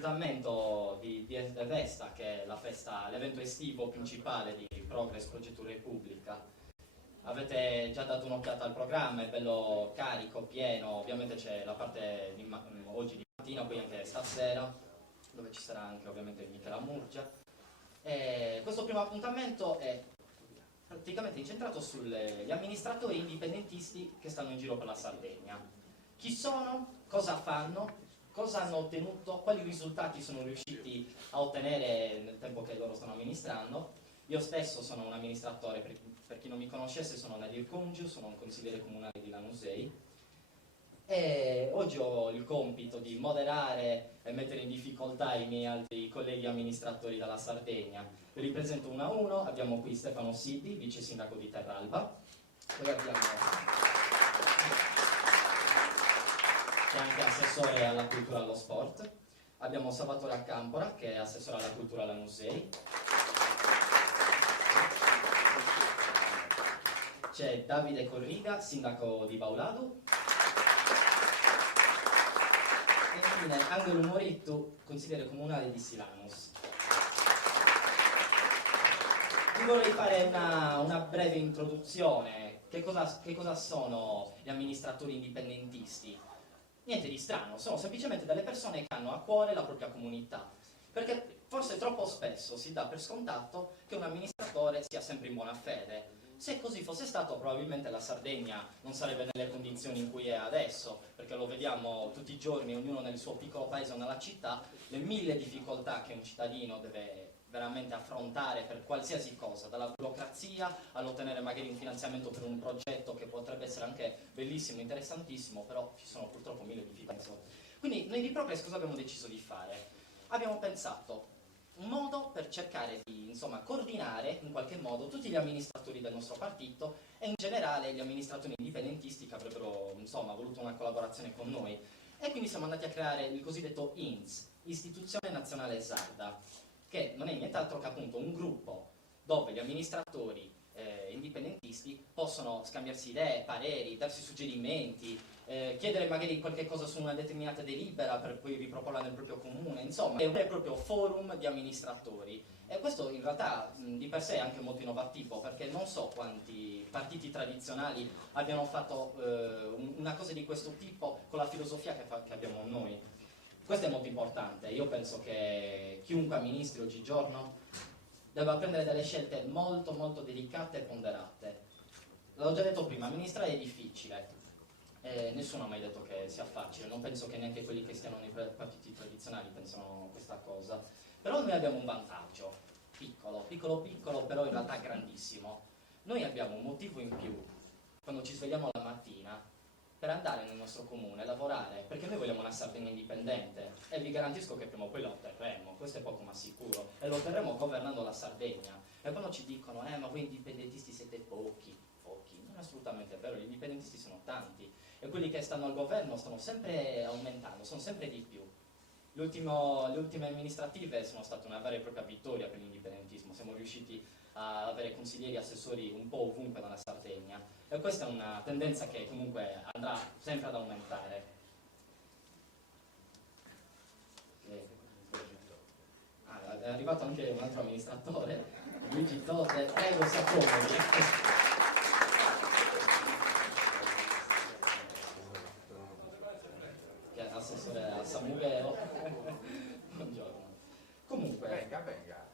appuntamento di Festa, che è l'evento estivo principale di Progress Progetto Repubblica. Avete già dato un'occhiata al programma, è bello carico, pieno, ovviamente c'è la parte di oggi di mattina, poi anche stasera, dove ci sarà anche ovviamente Michela Murgia. E questo primo appuntamento è praticamente incentrato sugli amministratori indipendentisti che stanno in giro per la Sardegna. Chi sono? Cosa fanno? Cosa hanno ottenuto? Quali risultati sono riusciti a ottenere nel tempo che loro stanno amministrando? Io stesso sono un amministratore, per chi non mi conoscesse sono Nadir Kungiu, sono un consigliere comunale di Lanusei e oggi ho il compito di moderare e mettere in difficoltà i miei altri colleghi amministratori dalla Sardegna. Vi ripresento uno a uno, abbiamo qui Stefano Sidi, vice sindaco di Terralba, poi abbiamo che è anche assessore alla cultura e allo sport, abbiamo Salvatore Accampora che è assessore alla cultura alla Musei, c'è Davide Corriga, sindaco di Bauladu, e infine Angelo Morittu, consigliere comunale di Silanus. Vi vorrei fare una breve introduzione. Che cosa sono gli amministratori indipendentisti? Niente di strano, sono semplicemente delle persone che hanno a cuore la propria comunità, perché forse troppo spesso si dà per scontato che un amministratore sia sempre in buona fede. Se così fosse stato, probabilmente la Sardegna non sarebbe nelle condizioni in cui è adesso, perché lo vediamo tutti i giorni, ognuno nel suo piccolo paese o nella città, le mille difficoltà che un cittadino deve veramente affrontare per qualsiasi cosa, dalla burocrazia all'ottenere magari un finanziamento per un progetto che potrebbe essere anche bellissimo, interessantissimo, però ci sono purtroppo mille difficoltà. Quindi noi di Progress cosa abbiamo deciso di fare? Abbiamo pensato un modo per cercare di coordinare in qualche modo tutti gli amministratori del nostro partito e in generale gli amministratori indipendentisti che avrebbero voluto una collaborazione con noi, e quindi siamo andati a creare il cosiddetto INS, Istituzione Nazionale Sarda, che non è nient'altro che appunto un gruppo dove gli amministratori indipendentisti possono scambiarsi idee, pareri, darsi suggerimenti, chiedere magari qualche cosa su una determinata delibera per poi riproporla nel proprio comune. Insomma, è un vero e proprio forum di amministratori, e questo in realtà di per sé è anche molto innovativo, perché non so quanti partiti tradizionali abbiano fatto una cosa di questo tipo con la filosofia che abbiamo noi. Questo è molto importante. Io penso che chiunque amministri oggigiorno debba prendere delle scelte molto molto delicate e ponderate. L'ho già detto prima, amministrare è difficile. Nessuno ha mai detto che sia facile, non penso che neanche quelli che stiano nei partiti tradizionali pensano questa cosa. Però noi abbiamo un vantaggio, piccolo, però in realtà grandissimo. Noi abbiamo un motivo in più quando ci svegliamo la mattina per andare nel nostro comune, lavorare, perché noi vogliamo una Sardegna indipendente e vi garantisco che prima o poi lo otterremo, questo è poco ma sicuro, e lo otterremo governando la Sardegna. E quando ci dicono ma voi indipendentisti siete pochi, non è assolutamente vero, gli indipendentisti sono tanti e quelli che stanno al governo stanno sempre aumentando, sono sempre di più. Le ultime amministrative sono state una vera e propria vittoria per l'indipendentismo, siamo riusciti a avere consiglieri e assessori un po' ovunque nella Sardegna, e questa è una tendenza che comunque andrà sempre ad aumentare. È arrivato anche un altro amministratore, Luigi Tote, prego si accomodi. Che è assessore a Samuveo. Buongiorno. Comunque. Venga.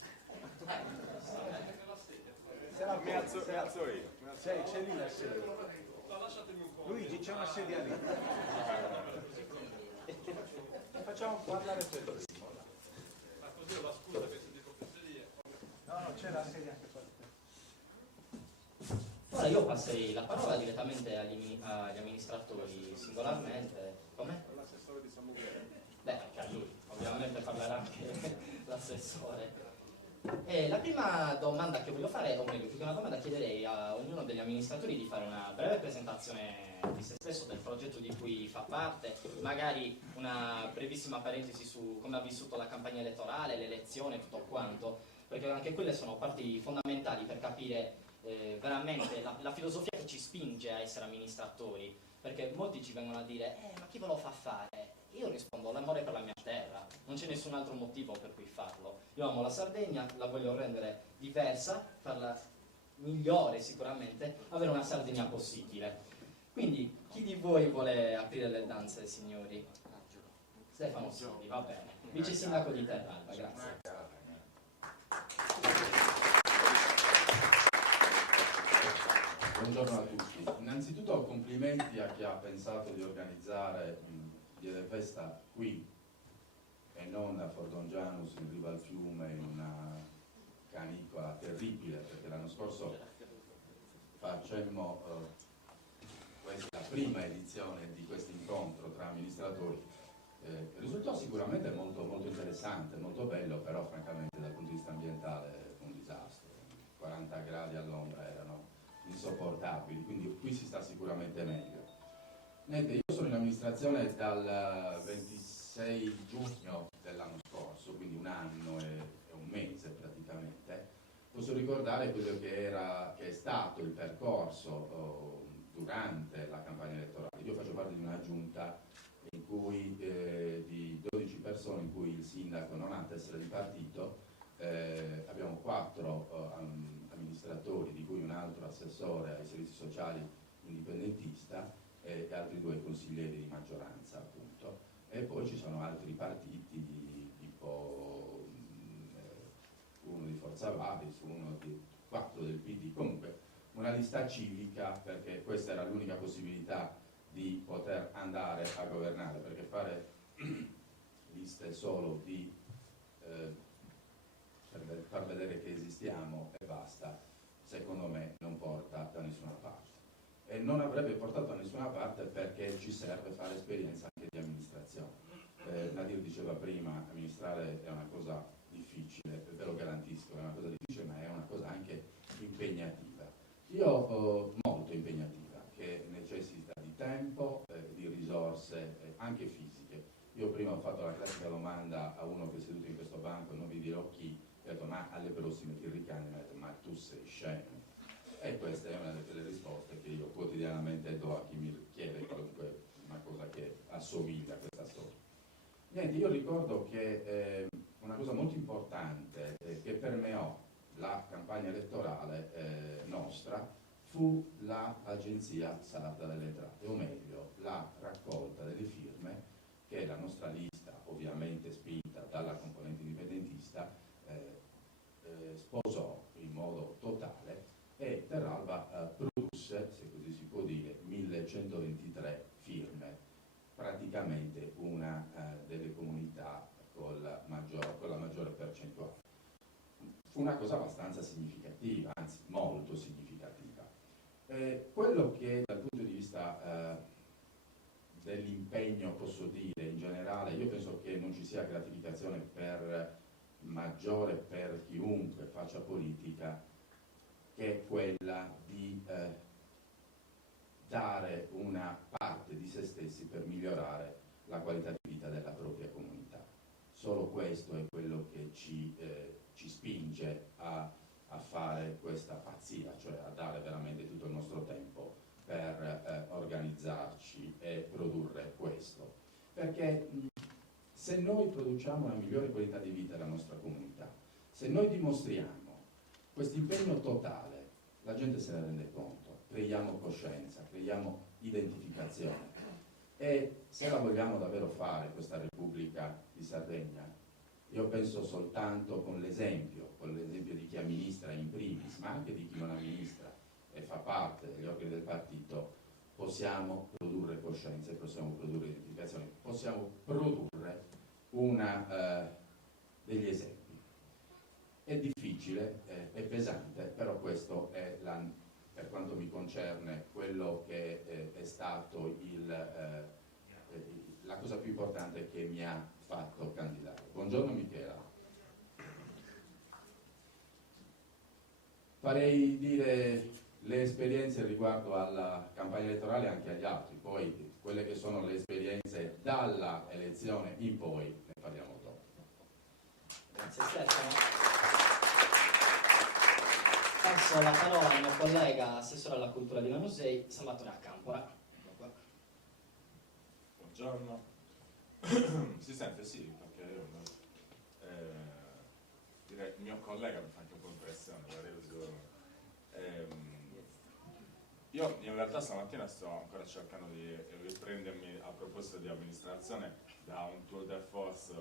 Mi alzo io. C'è lì la sedia. Luigi, c'è una sedia lì. Facciamo parlare per lui. Ma così ho la scusa che siete professorie. No, c'è la sedia anche per te. Ora io passerei la parola direttamente agli amministratori singolarmente. Come? L'assessore di Samuveo. Beh, anche a lui, ovviamente parlerà anche l'assessore. La prima domanda che voglio fare, o meglio, più che una domanda, chiederei a ognuno degli amministratori di fare una breve presentazione di se stesso, del progetto di cui fa parte, magari una brevissima parentesi su come ha vissuto la campagna elettorale, le elezioni, tutto quanto, perché anche quelle sono parti fondamentali per capire veramente la filosofia che ci spinge a essere amministratori. perché molti ci vengono a dire ma chi ve lo fa fare? Io rispondo l'amore per la mia terra, non c'è nessun altro motivo per cui farlo. Io amo la Sardegna, la voglio rendere diversa, farla migliore sicuramente, avere una Sardegna possibile. Quindi chi di voi vuole aprire le danze, signori? Stefano Silvi, va bene. Vice sindaco di Terralba, grazie. Buongiorno a tutti. Innanzitutto complimenti a chi ha pensato di organizzare Dia Festa qui e non a Fordongianus in riva al fiume in una canicola terribile, perché l'anno scorso facemmo questa prima edizione di questo incontro tra amministratori. Risultò sicuramente molto, molto interessante, molto bello, però francamente dal punto di vista ambientale fu un disastro. 40 gradi all'ombra erano insopportabili, quindi qui si sta sicuramente meglio. Niente, io sono in amministrazione dal 26 giugno dell'anno scorso, quindi un anno e un mese praticamente. Posso ricordare quello che è stato il percorso durante la campagna elettorale. Io faccio parte di una giunta in cui, di 12 persone in cui il sindaco non ha tessera di partito, abbiamo 4 amministratori, di cui un altro assessore ai servizi sociali indipendentista e altri 2 consiglieri di maggioranza, appunto. E poi ci sono altri partiti, tipo uno di Forza Valis, 4 del PD, comunque una lista civica, perché questa era l'unica possibilità di poter andare a governare, perché fare liste solo di per far vedere che esistiamo e basta, secondo me non porta da nessuna parte. E non avrebbe portato da nessuna parte perché ci serve fare esperienza anche di amministrazione. Nadir diceva prima, amministrare è una cosa difficile, ve lo garantisco, è una cosa difficile, ma è una cosa anche impegnativa. Molto impegnativa, che necessita di tempo, di risorse anche fisiche. Io prima ho fatto la classica domanda a uno che è seduto in questo banco, non vi dirò chi, ho detto ma alle prossime ti ricani, mi ha detto ma tu sei scemo. E questa è una delle risposte che io quotidianamente do a chi mi chiede qualunque una cosa che assomiglia a questa storia. Niente, io ricordo che una cosa molto importante che permeò la campagna elettorale nostra fu l'Agenzia Sarda delle Entrate, o meglio la raccolta delle firme che la nostra lista, ovviamente spinta dalla componente indipendentista, sposò in modo totale, e Terralba produsse, se così si può dire, 1123 firme, praticamente una delle comunità con la maggiore percentuale. Fu una cosa abbastanza significativa, anzi molto significativa. Quello che dal punto di vista dell'impegno posso dire in generale, io penso che non ci sia gratificazione maggiore per chiunque faccia politica che quella di dare una parte di se stessi per migliorare la qualità di vita della propria comunità. Solo questo è quello che ci spinge a fare questa pazzia, cioè a dare veramente tutto il nostro tempo per organizzarci e produrre questo. Perché se noi produciamo una migliore qualità di vita della nostra comunità, se noi dimostriamo questo impegno totale, la gente se ne rende conto, creiamo coscienza, creiamo identificazione. E se la vogliamo davvero fare questa Repubblica di Sardegna, io penso soltanto con l'esempio di chi amministra in primis, ma anche di chi non amministra e fa parte degli organi del partito, possiamo produrre coscienza, possiamo produrre identificazione, possiamo produrre degli esempi. È difficile, è pesante, però questo è, per quanto mi concerne, quello che è stato la cosa più importante che mi ha fatto candidare. Buongiorno Michela. Farei dire le esperienze riguardo alla campagna elettorale anche agli altri, poi quelle che sono le esperienze dalla elezione in poi ne parliamo dopo. Grazie Stefano. Passo la parola al mio collega assessore alla cultura di Lanusei, Salvatore Accampora. buongiorno. Si sente? Sì, perché io direi il mio collega mi fa anche un po' impressione. Io in realtà stamattina sto ancora cercando di riprendermi a proposito di amministrazione da un tour de force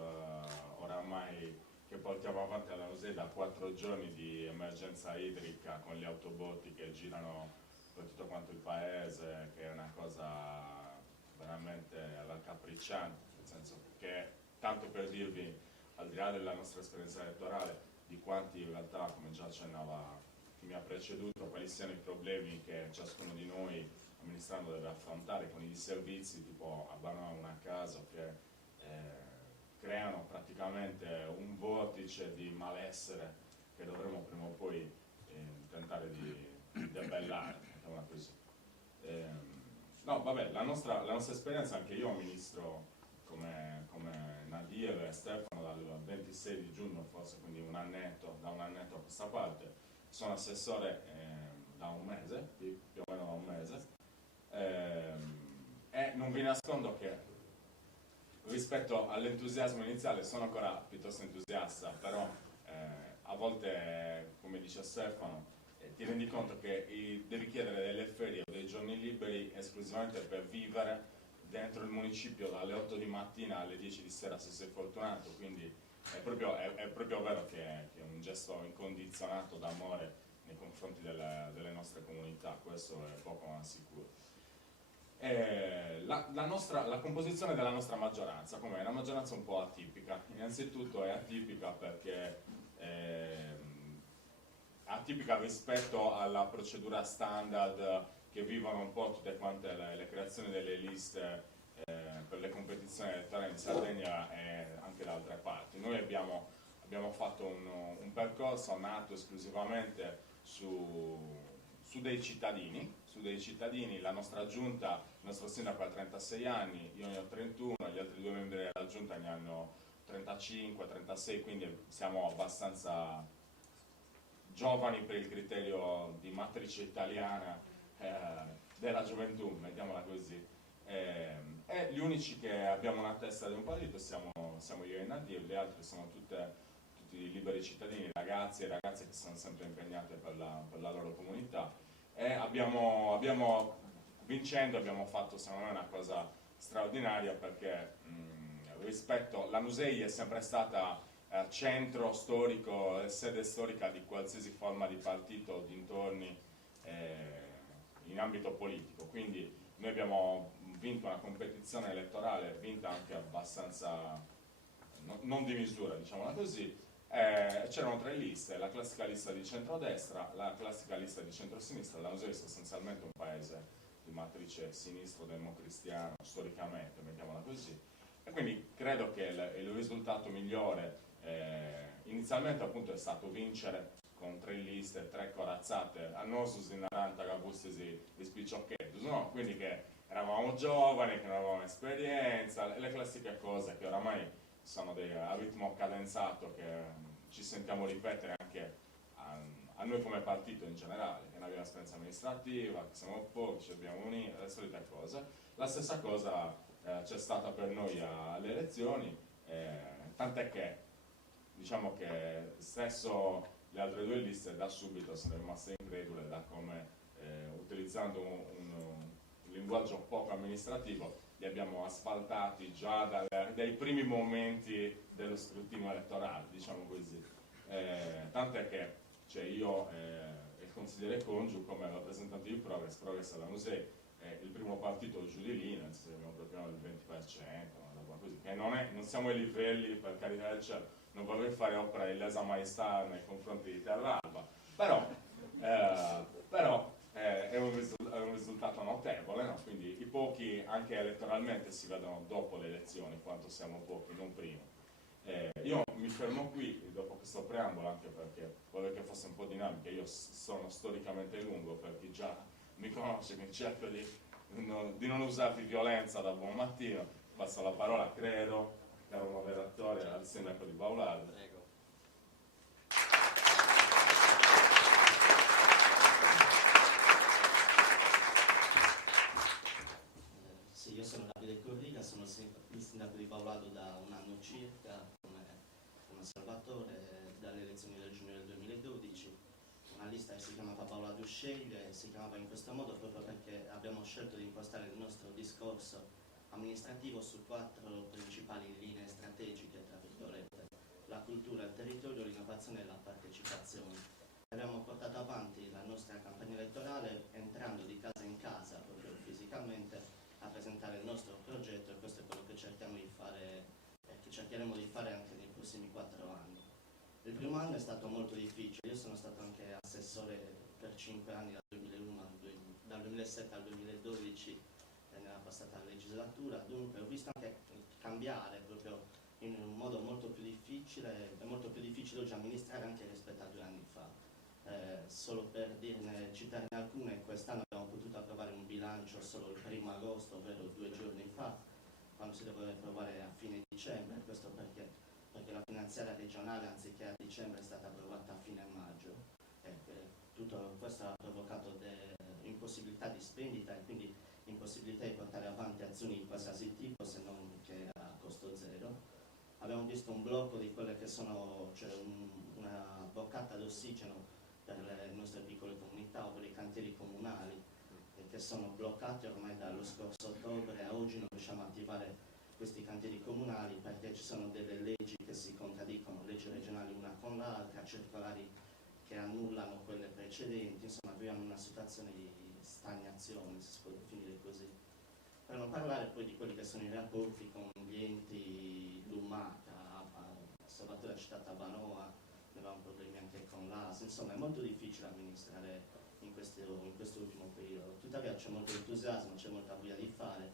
oramai che portiamo avanti alla Lanusei da 4 giorni di emergenza idrica con gli autobotti che girano per tutto quanto il paese, che è una cosa veramente raccapricciante, nel senso che, tanto per dirvi, al di là della nostra esperienza elettorale, di quanti in realtà, come già accennava chi mi ha preceduto, quali siano i problemi che ciascuno di noi amministrando deve affrontare con i disservizi, tipo abbandonare una casa, che creano praticamente un vortice di malessere che dovremo prima o poi tentare di debellare, mettiamola così. No, vabbè, la nostra esperienza, anche io amministro come Nadir e Stefano dal 26 di giugno forse, quindi da un annetto a questa parte. Sono assessore da un mese, più o meno da un mese, e non vi nascondo che rispetto all'entusiasmo iniziale sono ancora piuttosto entusiasta, però a volte, come dice Stefano, ti rendi conto che devi chiedere delle ferie o dei giorni liberi esclusivamente per vivere dentro il municipio dalle 8 di mattina alle 10 di sera se sei fortunato, quindi è proprio vero che è un gesto incondizionato d'amore nei confronti delle nostre comunità, questo è poco ma sicuro. La composizione della nostra maggioranza, com'è? È una maggioranza un po' atipica. Innanzitutto è atipica perché atipica rispetto alla procedura standard che vivono un po' tutte quante le creazioni delle liste per le competizioni elettorali in Sardegna e anche da altre parti. Noi abbiamo fatto un percorso nato esclusivamente su dei cittadini, la nostra giunta, il nostro sindaco ha 36 anni, io ne ho 31, gli altri 2 membri della giunta ne hanno 35, 36, quindi siamo abbastanza giovani per il criterio di matrice italiana della gioventù, mettiamola così. E gli unici che abbiamo una testa di un partito siamo io e Nadir, gli altri sono tutti liberi cittadini, ragazzi e ragazze che sono sempre impegnate per la loro comunità. E vincendo abbiamo fatto secondo me una cosa straordinaria, perché rispetto la Lanusei è sempre stata centro storico, sede storica di qualsiasi forma di partito o dintorni in ambito politico, quindi noi abbiamo vinto una competizione elettorale vinta anche abbastanza non di misura, diciamola così. C'erano 3 liste, la classica lista di centrodestra, la classica lista di centrosinistra. La Lanusei è sostanzialmente un paese di matrice sinistro-democristiano, storicamente, mettiamola così, e quindi credo che il risultato migliore inizialmente appunto è stato vincere con 3 liste, 3 corazzate, a nosus in 40 gabustesi di spicciocchetti, no? Quindi che eravamo giovani, che non avevamo esperienza, le classiche cose che oramai sono a ritmo cadenzato, che ci sentiamo ripetere anche a noi come partito in generale, che non abbiamo esperienza amministrativa, che siamo pochi, ci dobbiamo unire, le solite cose. La stessa cosa c'è stata per noi alle elezioni, tant'è che diciamo che stesso le altre 2 liste da subito sono rimaste incredule da come utilizzando un linguaggio poco amministrativo li abbiamo asfaltati già dai primi momenti dello scrutinio elettorale, diciamo così. Tant'è che io e il consigliere Congiu come rappresentanti di Progress alla Lanusei è il primo partito giù di lì, nel senso che abbiamo proprio il 20%, una roba così, che non siamo ai livelli, per carità del cielo, non vorrei fare opera di lesa maestà nei confronti di Terralba, però è un risultato notevole, no? Quindi i pochi anche elettoralmente si vedono dopo le elezioni quanto siamo pochi, non prima. Io mi fermo qui dopo questo preambolo, anche perché vorrei che fosse un po' dinamica. Io sono storicamente lungo, per chi già mi conosce, mi cerco di non usare violenza da buon mattino. Passo la parola, credo, caro moderatore, al sindaco di Baulardo. Prego. Sì, io sono Davide Corriga, sono il sindaco di Paolado da un anno circa come osservatore dalle elezioni del giugno del 2012. Una lista che si chiamava Paolado Sceglie, si chiamava in questo modo proprio perché abbiamo scelto di impostare il nostro discorso amministrativo su 4 principali linee strategiche, tra virgolette: la cultura, il territorio, l'innovazione e la partecipazione. Abbiamo portato avanti la nostra campagna elettorale entrando di casa in casa, proprio fisicamente, a presentare il nostro progetto, e questo è quello che cerchiamo di fare e che cercheremo di fare anche nei prossimi 4 anni. Il primo anno è stato molto difficile, io sono stato anche assessore per 5 anni, dal 2007 al 2012 nella passata legislatura, dunque ho visto anche cambiare proprio in un modo molto più difficile, è molto più difficile oggi amministrare anche rispetto a 2 anni fa. Solo per citarne alcune, quest'anno abbiamo potuto approvare un bilancio solo il 1° agosto, ovvero 2 giorni fa, quando si doveva approvare a fine dicembre. Questo perché la finanziaria regionale, anziché a dicembre, è stata approvata a fine maggio. Tutto questo ha provocato impossibilità di spendita e quindi impossibilità di portare avanti azioni di qualsiasi tipo, se non che a costo zero. Abbiamo visto un blocco di quelle che sono, cioè una boccata d'ossigeno per le nostre piccole comunità, ovvero i cantieri comunali, che sono bloccati ormai dallo scorso ottobre a oggi. Non riusciamo a attivare questi cantieri comunali perché ci sono delle leggi che si contraddicono, leggi regionali una con l'altra, circolari che annullano quelle precedenti. Insomma, viviamo una situazione di stagnazione, se si può definire così. Per non parlare poi di quelli che sono i rapporti con gli enti Lumata, Salvatore ha citato Banoa, avevamo problemi anche con l'AS. Insomma, è molto difficile amministrare in questo ultimo periodo. Tuttavia c'è molto entusiasmo, c'è molta voglia di fare.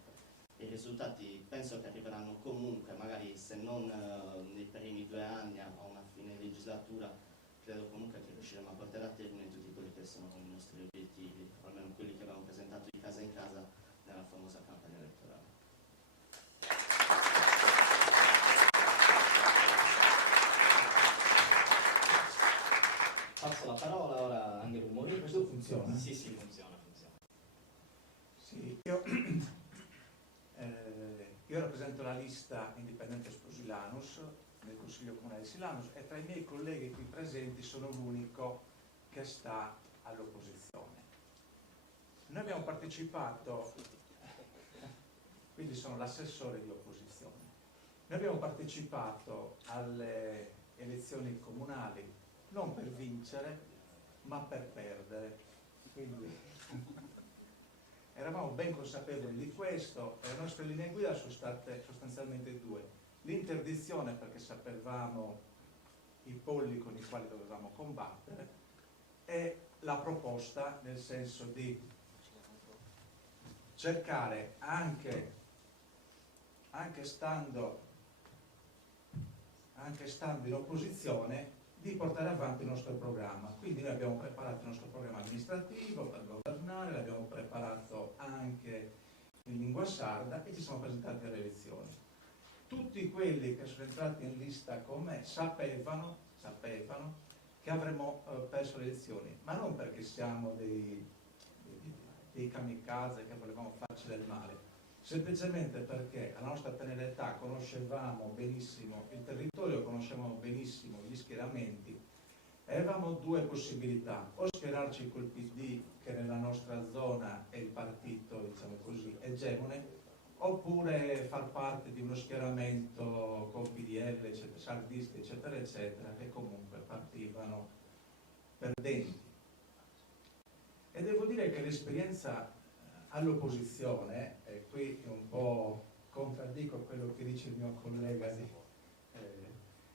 I risultati penso che arriveranno comunque, magari se non nei primi 2 anni a una fine legislatura, credo comunque che riusciremo a portare a termine tutti quelli che sono i nostri obiettivi, o almeno quelli che abbiamo presentato di casa in casa nella famosa campagna elettorale. Passo la parola ora a Angelo Morini. Questo funziona? Sì, funziona. Sì, io rappresento la lista indipendente Sposilanus nel Consiglio Comunale di Silanus e tra i miei colleghi qui presenti sono l'unico che sta all'opposizione. Noi abbiamo partecipato, quindi sono l'assessore di opposizione, noi abbiamo partecipato alle elezioni comunali non per vincere ma per perdere, quindi eravamo ben consapevoli di questo e le nostre linee guida sono state sostanzialmente 2: l'interdizione, perché sapevamo i polli con i quali dovevamo combattere, e la proposta, nel senso di cercare anche stando in opposizione di portare avanti il nostro programma. Quindi noi abbiamo preparato il nostro programma amministrativo per governare, l'abbiamo preparato anche in lingua sarda e ci siamo presentati alle elezioni. Tutti quelli che sono entrati in lista con me sapevano che avremmo perso le elezioni, ma non perché siamo dei kamikaze che volevamo farci del male, semplicemente perché alla nostra tenera età conoscevamo benissimo il territorio, conoscevamo benissimo gli schieramenti e avevamo 2 possibilità: o schierarci col PD, che nella nostra zona è il partito, diciamo così, egemone, oppure far parte di uno schieramento con PDL, eccetera, sardisti, eccetera, eccetera, che comunque partivano perdenti. E devo dire che l'esperienza all'opposizione, e qui un po' contraddico quello che dice il mio collega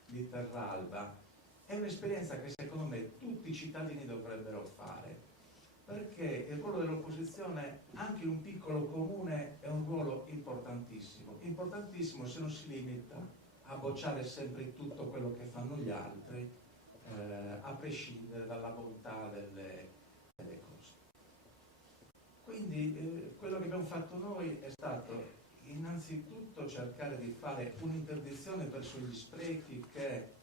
di Terralba, è un'esperienza che secondo me tutti i cittadini dovrebbero fare, perché il ruolo dell'opposizione anche in un piccolo comune è un ruolo importantissimo se non si limita a bocciare sempre tutto quello che fanno gli altri, a prescindere dalla bontà delle cose. Quindi quello che abbiamo fatto noi è stato innanzitutto cercare di fare un'interdizione verso gli sprechi che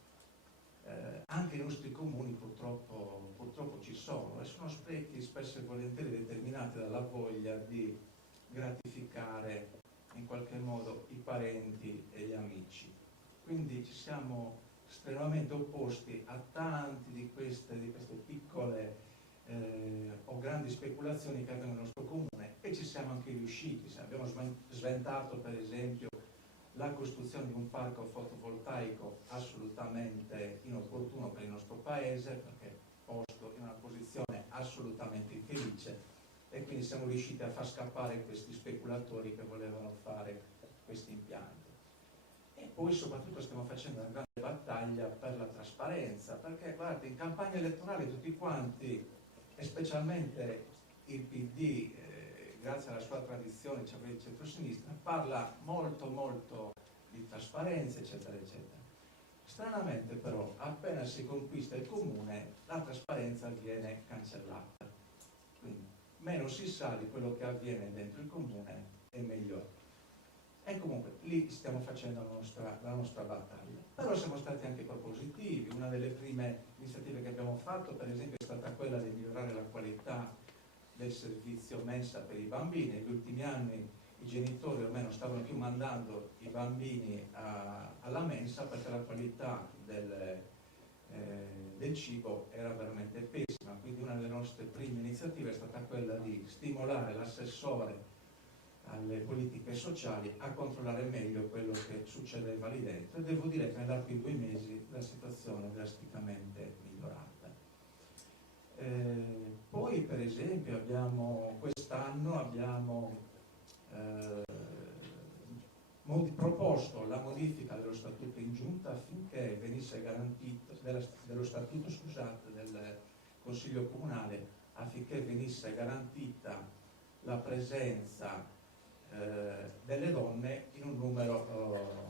anche nei nostri comuni purtroppo ci sono, e sono sprechi spesso e volentieri determinati dalla voglia di gratificare in qualche qualche modo i parenti e gli amici. Quindi ci siamo estremamente opposti a tanti di queste piccole o grandi speculazioni che avevano nel nostro comune, e ci siamo anche riusciti. Abbiamo sventato per esempio la costruzione di un parco fotovoltaico assolutamente inopportuno per il nostro paese, perché posto in una posizione assolutamente infelice, e quindi siamo riusciti a far scappare questi speculatori che volevano fare questi impianti. E poi soprattutto stiamo facendo una grande battaglia per la trasparenza, perché guardate, in campagna elettorale tutti quanti, e specialmente il PD, grazie alla sua tradizione, cioè il centro-sinistra, parla molto di trasparenza, eccetera, eccetera. Stranamente però, appena si conquista il comune, la trasparenza viene cancellata. Quindi meno si sa di quello che avviene dentro il comune e meglio è. E comunque lì stiamo facendo la nostra battaglia. Però siamo stati anche propositivi. Una delle prime iniziative che abbiamo fatto, per esempio, è stata quella di migliorare la qualità del servizio mensa per i bambini. Negli ultimi anni i genitori ormai non stavano più mandando i bambini alla mensa perché la qualità del cibo era veramente pessima. Quindi una delle nostre prime iniziative è stata quella di stimolare l'assessore alle politiche sociali a controllare meglio quello che succedeva lì dentro, e devo dire che nell'arco di 2 mesi la situazione è drasticamente migliorata. Poi per esempio quest'anno abbiamo proposto la modifica dello statuto in giunta affinché venisse garantito, dello statuto scusate, del Consiglio Comunale, affinché venisse garantita la presenza delle donne in un numero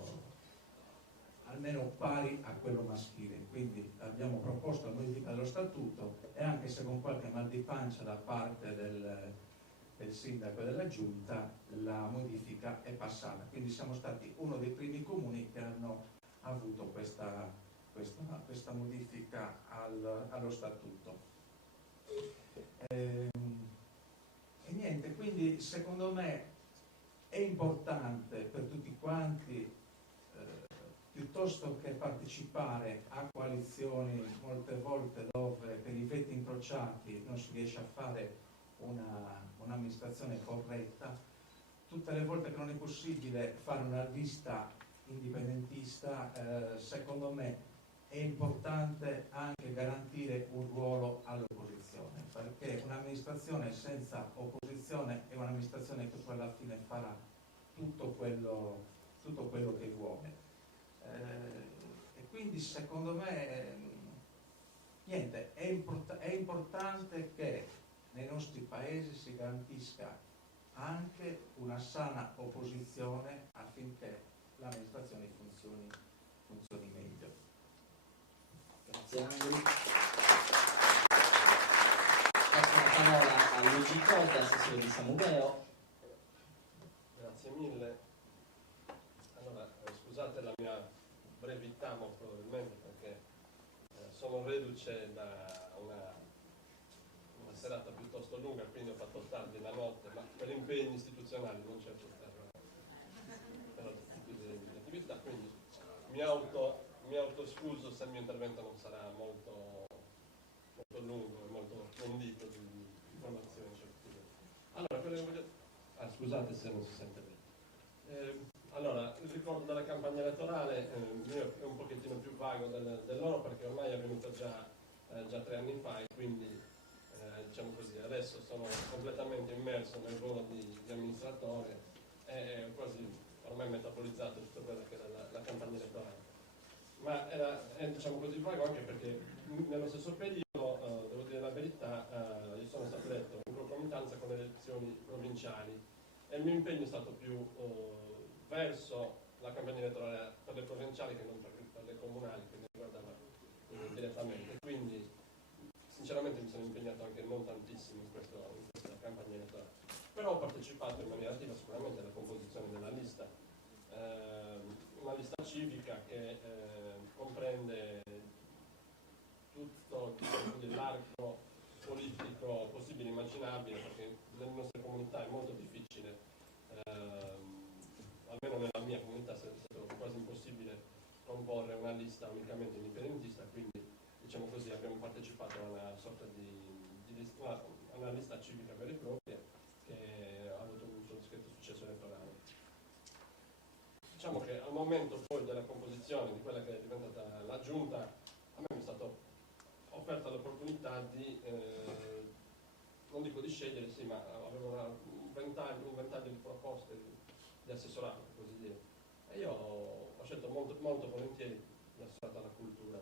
almeno pari a quello maschile. Quindi abbiamo proposto la modifica dello statuto, e anche se con qualche mal di pancia da parte del sindaco e della giunta, la modifica è passata. Quindi siamo stati uno dei primi comuni che hanno avuto questa modifica allo statuto. E niente, quindi secondo me è importante per tutti quanti, piuttosto che partecipare a coalizioni molte volte dove per i veti incrociati non si riesce a fare un'amministrazione corretta, tutte le volte che non è possibile fare una lista indipendentista, secondo me è importante anche garantire un ruolo all'opposizione, perché un'amministrazione senza opposizione è un'amministrazione che poi alla fine farà tutto quello che vuole. E quindi secondo me niente, è importante che nei nostri paesi si garantisca anche una sana opposizione affinché l'amministrazione funzioni meglio. Grazie Angelo. Passo la parola a Luigi Codda, assessore di Samubeo. Grazie mille. Allora, scusate la mia brevità molto probabilmente, perché sono reduce da una serata piuttosto lunga, quindi ho fatto tardi la notte, ma per impegni istituzionali, non certo per altri tipi di attività, quindi mi autoscuso se il mio intervento non sarà molto lungo e molto condito di informazioni. Allora, quello che voglio... scusate se non si sente bene. Allora, il ricordo della campagna elettorale mio è un pochettino più vago del loro, perché ormai è avvenuto già 3 anni fa, e quindi diciamo così, adesso sono completamente immerso nel ruolo di amministratore e ho quasi ormai metabolizzato tutto quello che era la campagna elettorale. Ma è diciamo così vago anche perché nello stesso periodo, devo dire la verità, io sono stato eletto in concomitanza con le elezioni provinciali, e il mio impegno è stato più verso la campagna elettorale per le provinciali che non per le comunali, che mi riguardava direttamente. Quindi sinceramente mi sono impegnato anche non tantissimo in questa campagna elettorale, però ho partecipato in maniera attiva sicuramente alla composizione della lista, una lista civica che comprende tutto l'arco politico possibile e immaginabile, perché nelle nostre comunità è molto difficile, almeno lista unicamente indipendentista, quindi diciamo così abbiamo partecipato a una sorta a una lista civica vera e propria che ha avuto un discreto successo elettorale. Diciamo che al momento poi della composizione di quella che è diventata la giunta, a me mi è stata offerta l'opportunità di, non dico di scegliere, sì, ma avevo un ventaglio di proposte di assessorato, per così dire. E io ho scelto molto, molto volentieri l'assessorato alla cultura.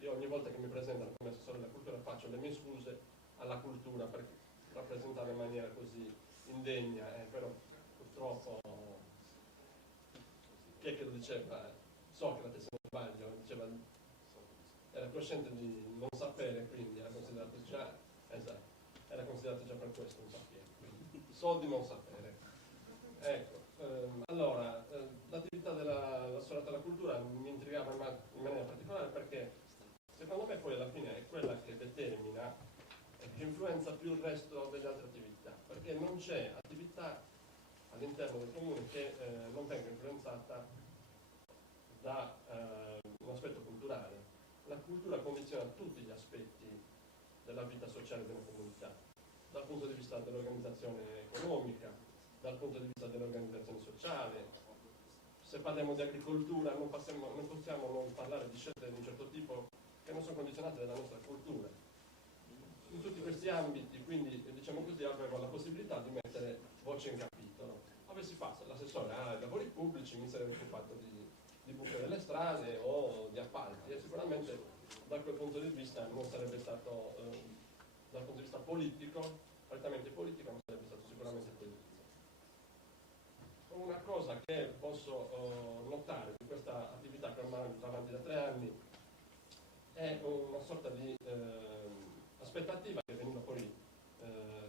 Io ogni volta che mi presentano come assessore alla cultura faccio le mie scuse alla cultura per rappresentarla in maniera così indegna, però purtroppo chi è che lo diceva? Socrate, se non sbaglio, diceva, era cosciente di non sapere, quindi era considerato già, esatto, era considerato già per questo un sapere, quindi soldi non sapere. Ecco, allora, l'attività dell'assessorato alla cultura mi intrigava in maniera particolare perché secondo me poi alla fine è quella che determina e che influenza più il resto delle altre attività, perché non c'è attività all'interno del comune che non venga influenzata da un aspetto culturale. La cultura condiziona tutti gli aspetti della vita sociale della comunità, dal punto di vista dell'organizzazione economica, dal punto di vista dell'organizzazione sociale. Se parliamo di agricoltura non possiamo non parlare di scelte di un certo tipo che non sono condizionate dalla nostra cultura. In tutti questi ambiti, quindi diciamo così, avevo la possibilità di mettere voce in capitolo. Dove si fa? L'assessore ha i lavori pubblici, mi sarebbe occupato di buche delle strade o di appalti, e sicuramente da quel punto di vista non sarebbe stato, dal punto di vista politico, prettamente politico, non sarebbe stato sicuramente politico. Una cosa che posso notare di questa attività che ormai va avanti da 3 anni è una sorta di aspettativa che veniva poi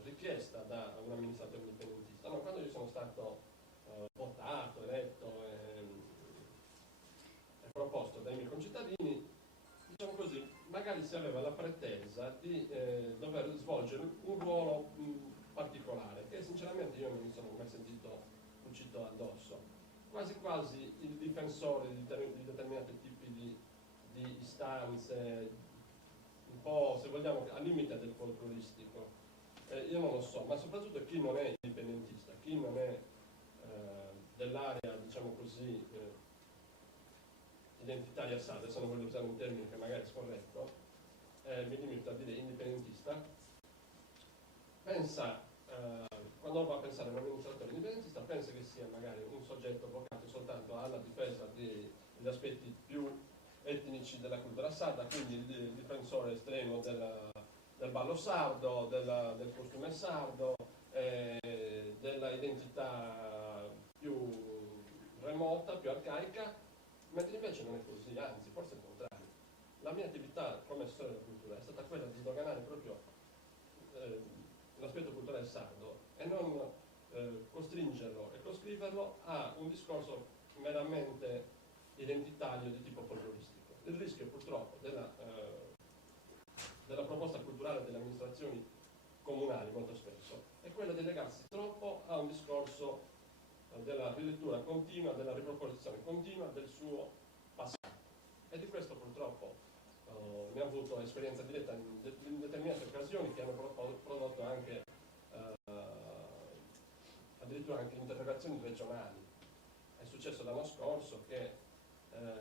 richiesta da un amministratore indipendentista. No, quando io sono stato votato, eletto e proposto dai miei concittadini, diciamo così, magari si aveva la pretesa di dover svolgere un ruolo particolare, che sinceramente io non mi sono mai sentito cucito addosso. Quasi quasi il difensore di determinati tipi di istanze, un po', se vogliamo, al limite del folcloristico. Io non lo so, ma soprattutto chi non è indipendentista, chi non è dell'area, diciamo così, identitaria SAD, adesso non voglio usare un termine che magari è scorretto, mi limito a dire indipendentista, pensa, quando va a pensare a un amministratore indipendentista, pensa che sia magari un soggetto vocato soltanto alla difesa degli aspetti più etnici della cultura sarda, quindi il difensore estremo del ballo sardo, del costume sardo, della identità più remota, più arcaica, mentre invece non è così, anzi forse è il contrario. La mia attività come assessore della cultura è stata quella di sdoganare proprio l'aspetto culturale sardo e non costringerlo e coscriverlo a un discorso meramente identitario di tipo folcloristico. Il rischio purtroppo della proposta culturale delle amministrazioni comunali molto spesso è quella di legarsi troppo a un discorso della rilettura continua, della riproposizione continua del suo passato, e di questo purtroppo ne ho avuto esperienza diretta in determinate occasioni che hanno prodotto anche addirittura anche interrogazioni regionali. È successo l'anno scorso che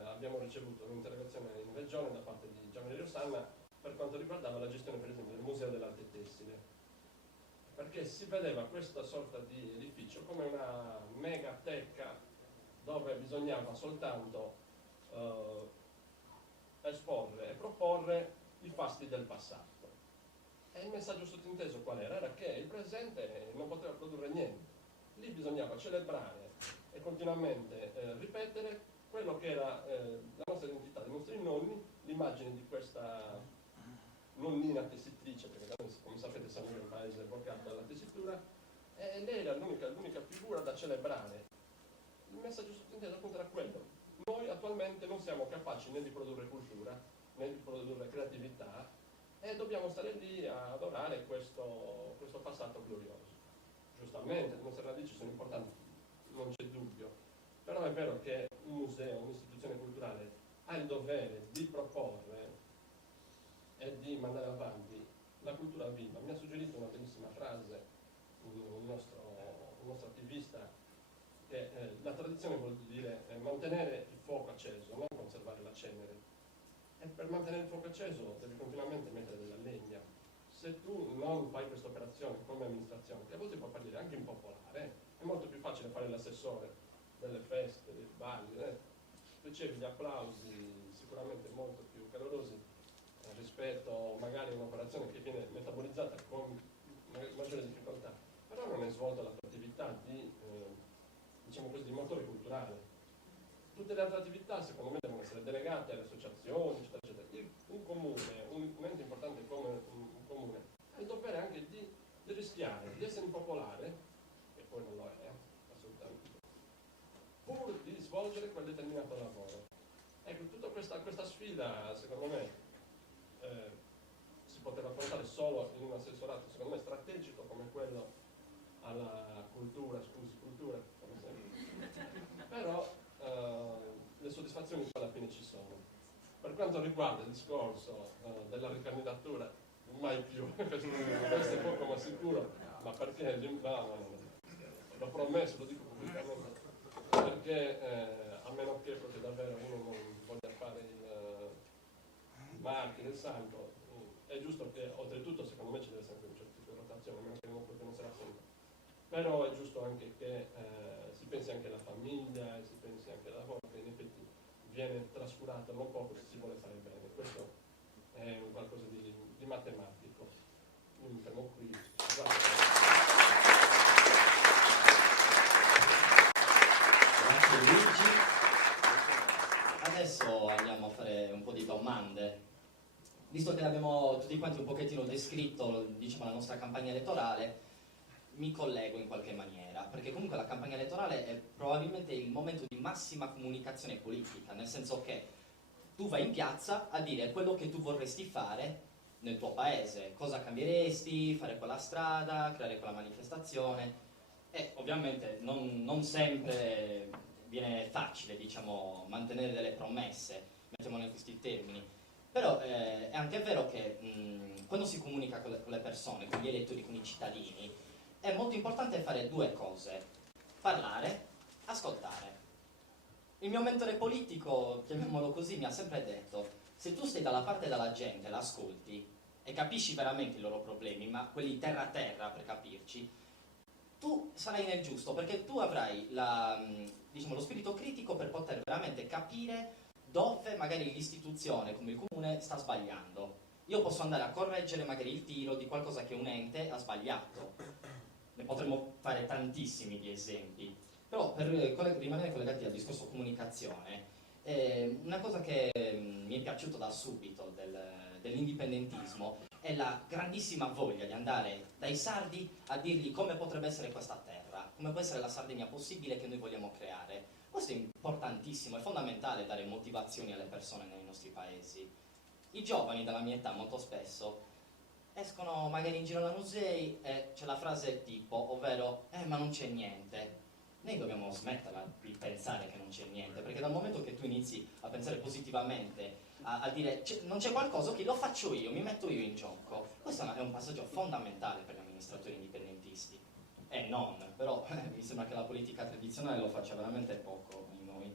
abbiamo ricevuto un'interrogazione in regione da parte di Gianni Rossanna per quanto riguardava la gestione per esempio del Museo dell'Arte Tessile, perché si vedeva questa sorta di edificio come una mega teca dove bisognava soltanto esporre e proporre i fasti del passato. E il messaggio sottinteso qual era? Era che il presente non poteva produrre niente. Lì bisognava celebrare e continuamente ripetere quello che era la nostra identità, dei nostri nonni, l'immagine di questa nonnina tessitrice, perché come sapete siamo un paese vocato alla tessitura, e lei era l'unica figura da celebrare. Il messaggio sottinteso appunto era quello. Noi attualmente non siamo capaci né di produrre cultura, né di produrre creatività, e dobbiamo stare lì a adorare questo passato glorioso. Giustamente, le nostre radici sono importanti, non c'è dubbio, però è vero che un museo, un'istituzione culturale ha il dovere di proporre e di mandare avanti la cultura viva. Mi ha suggerito una bellissima frase un nostro attivista, che la tradizione vuol dire mantenere il fuoco acceso, non conservare la cenere. E per mantenere il fuoco acceso devi continuamente mettere della legna. Se tu non fai questa operazione come amministrazione, che a volte può apparire anche impopolare, è molto più facile fare l'assessore delle feste, dei balli, ricevi gli applausi sicuramente molto più calorosi rispetto magari a un'operazione che viene metabolizzata con maggiore difficoltà, però non hai svolto la tua attività di, diciamo così, di motore culturale. Tutte le altre attività secondo me devono essere delegate alle associazioni, eccetera, eccetera. Un comune, un ente importante come un comune, ha il dovere anche di rischiare di essere impopolare, e poi non lo è, assolutamente, pur di svolgere quel determinato lavoro. Ecco, tutta questa sfida, secondo me, si poteva affrontare solo in un assessorato, secondo me, strategico come quello alla cultura, come sempre. Però le soddisfazioni poi alla fine ci sono. Per quanto riguarda il discorso della ricandidatura, mai più, questo è poco ma sicuro, ma perché l'ho promesso, lo dico pubblicamente, perché a meno che proprio davvero uno non voglia fare il marchio del santo, è giusto che oltretutto secondo me ci deve essere un certo tipo di rotazione, a meno che uno proprio non se la senta. Però è giusto anche che si pensi anche alla famiglia e si pensi anche al lavoro, che in effetti viene trascurato non poco se si vuole fare bene. Questo è un qualcosa di matematico. Io mi fermo qui. Grazie Luigi. Adesso andiamo a fare un po' di domande. Visto che abbiamo tutti quanti un pochettino descritto, diciamo, la nostra campagna elettorale, mi collego in qualche maniera, perché comunque la campagna elettorale è probabilmente il momento di massima comunicazione politica, nel senso che tu vai in piazza a dire quello che tu vorresti fare nel tuo paese, cosa cambieresti, fare quella strada, creare quella manifestazione, e ovviamente non sempre viene facile, diciamo, mantenere delle promesse, mettiamolo in questi termini. Però è anche vero che quando si comunica con le persone, con gli elettori, con i cittadini, è molto importante fare due cose: parlare, ascoltare. Il mio mentore politico, chiamiamolo così, mi ha sempre detto: se tu stai dalla parte della gente, l'ascolti e capisci veramente i loro problemi, ma quelli terra a terra per capirci, tu sarai nel giusto, perché tu avrai diciamo, lo spirito critico per poter veramente capire dove magari l'istituzione come il comune sta sbagliando. Io posso andare a correggere magari il tiro di qualcosa che un ente ha sbagliato. Ne potremmo fare tantissimi di esempi. Però per rimanere collegati al discorso comunicazione, una cosa che mi è piaciuta da subito dell'indipendentismo è la grandissima voglia di andare dai sardi a dirgli come potrebbe essere questa terra, come può essere la Sardegna possibile che noi vogliamo creare. Questo è importantissimo, è fondamentale dare motivazioni alle persone nei nostri paesi. I giovani della mia età molto spesso escono magari in giro alla musei e c'è la frase tipo, ovvero ma non c'è niente. Noi dobbiamo smetterla di pensare che non c'è niente, perché dal momento che tu inizi a pensare positivamente, a dire non c'è qualcosa, ok, lo faccio io, mi metto io in gioco. Questo è un passaggio fondamentale per gli amministratori indipendentisti. Non, però mi sembra che la politica tradizionale lo faccia veramente poco in noi.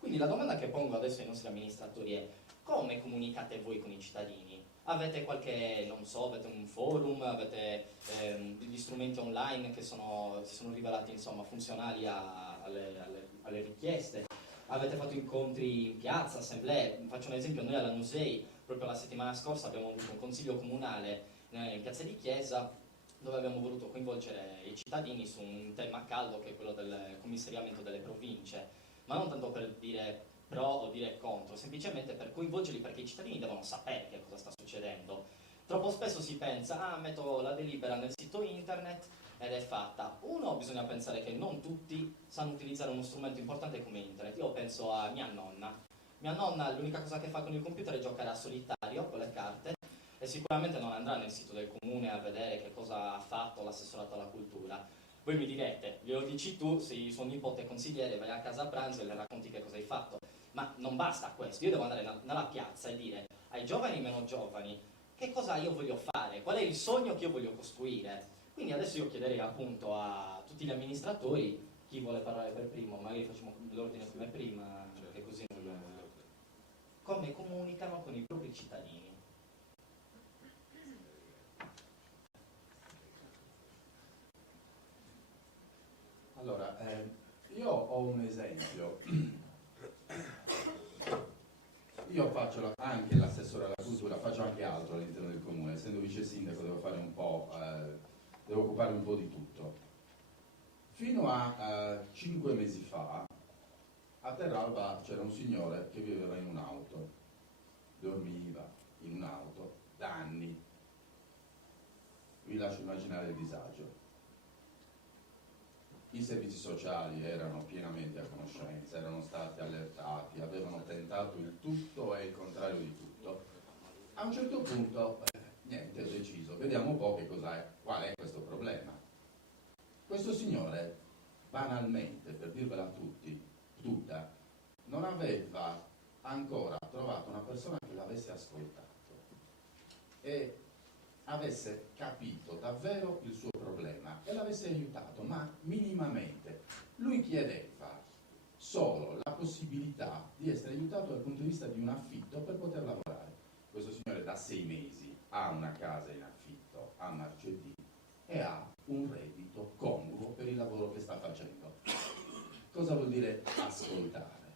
Quindi la domanda che pongo adesso ai nostri amministratori è: come comunicate voi con i cittadini? Avete qualche, non so, avete un forum, avete degli strumenti online che si sono rivelati, insomma, funzionali alle richieste? Avete fatto incontri in piazza, assemblee? Faccio un esempio: noi alla Nusei, proprio la settimana scorsa, abbiamo avuto un consiglio comunale in piazza di Chiesa, dove abbiamo voluto coinvolgere i cittadini su un tema caldo che è quello del commissariamento delle province, ma non tanto per dire pro o dire contro, semplicemente per coinvolgerli, perché i cittadini devono sapere che cosa sta succedendo. Troppo spesso si pensa, metto la delibera nel sito internet ed è fatta. Uno, bisogna pensare che non tutti sanno utilizzare uno strumento importante come internet. Io penso a mia nonna. Mia nonna l'unica cosa che fa con il computer è giocare a solitario con le carte, e sicuramente non andrà nel sito del comune a vedere che cosa ha fatto l'assessorato alla cultura. Voi mi direte, glielo dici tu, sei suo nipote consigliere, vai a casa a pranzo e le racconti che cosa hai fatto. Ma non basta questo, io devo andare nella piazza e dire ai giovani e meno giovani che cosa io voglio fare, qual è il sogno che io voglio costruire. Quindi adesso io chiederei appunto a tutti gli amministratori, chi vuole parlare per primo, magari facciamo l'ordine come prima, che così come comunicano con i propri cittadini. Allora, io ho un esempio. Io faccio anche l'assessore alla cultura, faccio anche altro all'interno del comune, essendo vice sindaco devo fare un po', devo occuparmi un po' di tutto. Fino a 5 mesi fa a Terralba c'era un signore che viveva in un'auto, dormiva in un'auto da anni. Vi lascio immaginare il disagio. I servizi sociali erano pienamente a conoscenza, erano stati allertati, avevano tentato il tutto e il contrario di tutto. A un certo punto, niente, ho deciso, vediamo un po' che cos'è, qual è questo problema. Questo signore, banalmente, per dirvela tutta, non aveva ancora trovato una persona che l'avesse ascoltato e avesse capito davvero il suo problema e l'avesse aiutato, ma minimamente. Lui chiedeva solo la possibilità di essere aiutato dal punto di vista di un affitto per poter lavorare. Questo signore da 6 mesi ha una casa in affitto a Marcedì e ha un reddito congruo per il lavoro che sta facendo. Cosa vuol dire ascoltare?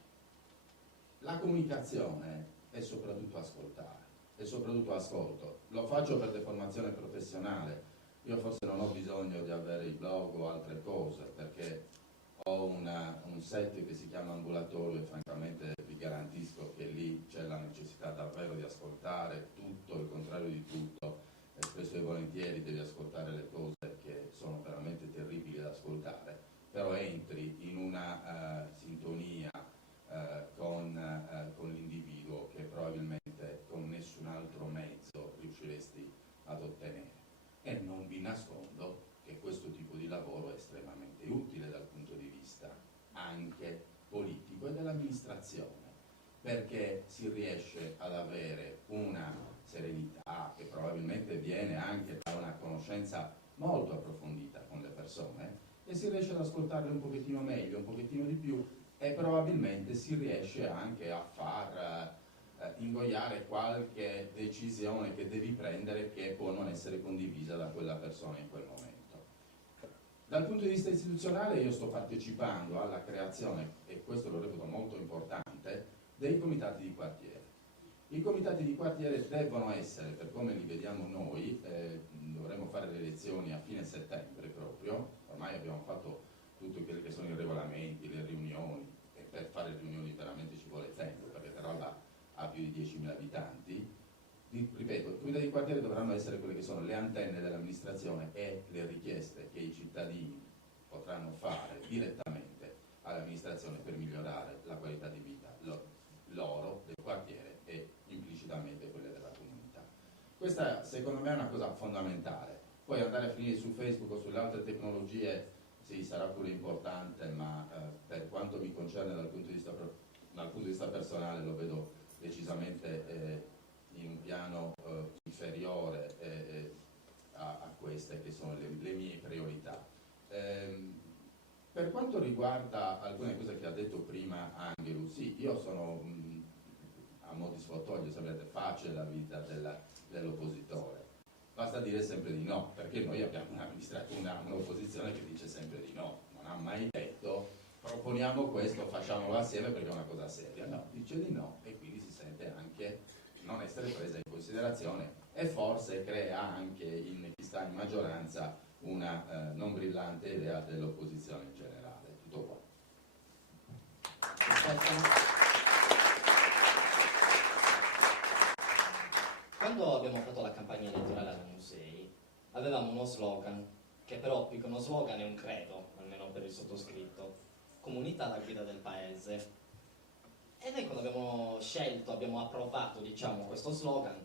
La comunicazione è soprattutto ascoltare. E soprattutto ascolto. Lo faccio per deformazione professionale. Io forse non ho bisogno di avere il blog o altre cose perché ho un set che si chiama ambulatorio e francamente vi garantisco che lì c'è la necessità davvero di ascoltare tutto, il contrario di tutto, e spesso e volentieri devi ascoltare le cose che sono veramente terribili da ascoltare, però entri in una sintonia con l'individuo che probabilmente con nessun altro mezzo riusciresti ad ottenere. E non vi nascondo che questo tipo di lavoro è estremamente utile dal punto di vista anche politico e dell'amministrazione, perché si riesce ad avere una serenità che probabilmente viene anche da una conoscenza molto approfondita con le persone e si riesce ad ascoltarle un pochettino meglio, un pochettino di più e probabilmente si riesce anche a far ingoiare qualche decisione che devi prendere che può non essere condivisa da quella persona in quel momento. Dal punto di vista istituzionale io sto partecipando alla creazione, e questo lo reputo molto importante, dei comitati di quartiere. I comitati di quartiere devono essere, per come li vediamo noi, dovremmo fare le elezioni a fine settembre proprio, ormai abbiamo fatto tutti quelli che sono i regolamenti, le riunioni, e per fare riunioni veramente ci vuole tempo, perché Terralba ha più di 10.000 abitanti. Ripeto, i comitati di quartiere dovranno essere quelle che sono le antenne dell'amministrazione e le richieste che i cittadini potranno fare direttamente all'amministrazione per migliorare la qualità di vita loro, del quartiere e implicitamente quelle della comunità. Questa secondo me è una cosa fondamentale. Poi andare a finire su Facebook o sulle altre tecnologie sì, sarà pure importante, ma per quanto mi concerne dal punto di vista personale lo vedo decisamente in un piano inferiore a queste che sono le mie priorità. Per quanto riguarda alcune cose che ha detto prima Angelo, sì, io sono a mo' di sfottò, sapete, facile la vita dell'oppositore. Basta dire sempre di no, perché noi abbiamo un'opposizione che dice sempre di no, non ha mai detto proponiamo questo, facciamolo assieme perché è una cosa seria, no, dice di no e quindi si sente anche non essere presa in considerazione e forse crea anche in chi sta in maggioranza una non brillante idea dell'opposizione in generale. Tutto qua. Quando abbiamo fatto la campagna elettorale alla Musei, avevamo uno slogan, che però più che uno slogan è un credo, almeno per il sottoscritto: comunità alla guida del paese. E noi quando abbiamo scelto, abbiamo approvato, diciamo, questo slogan,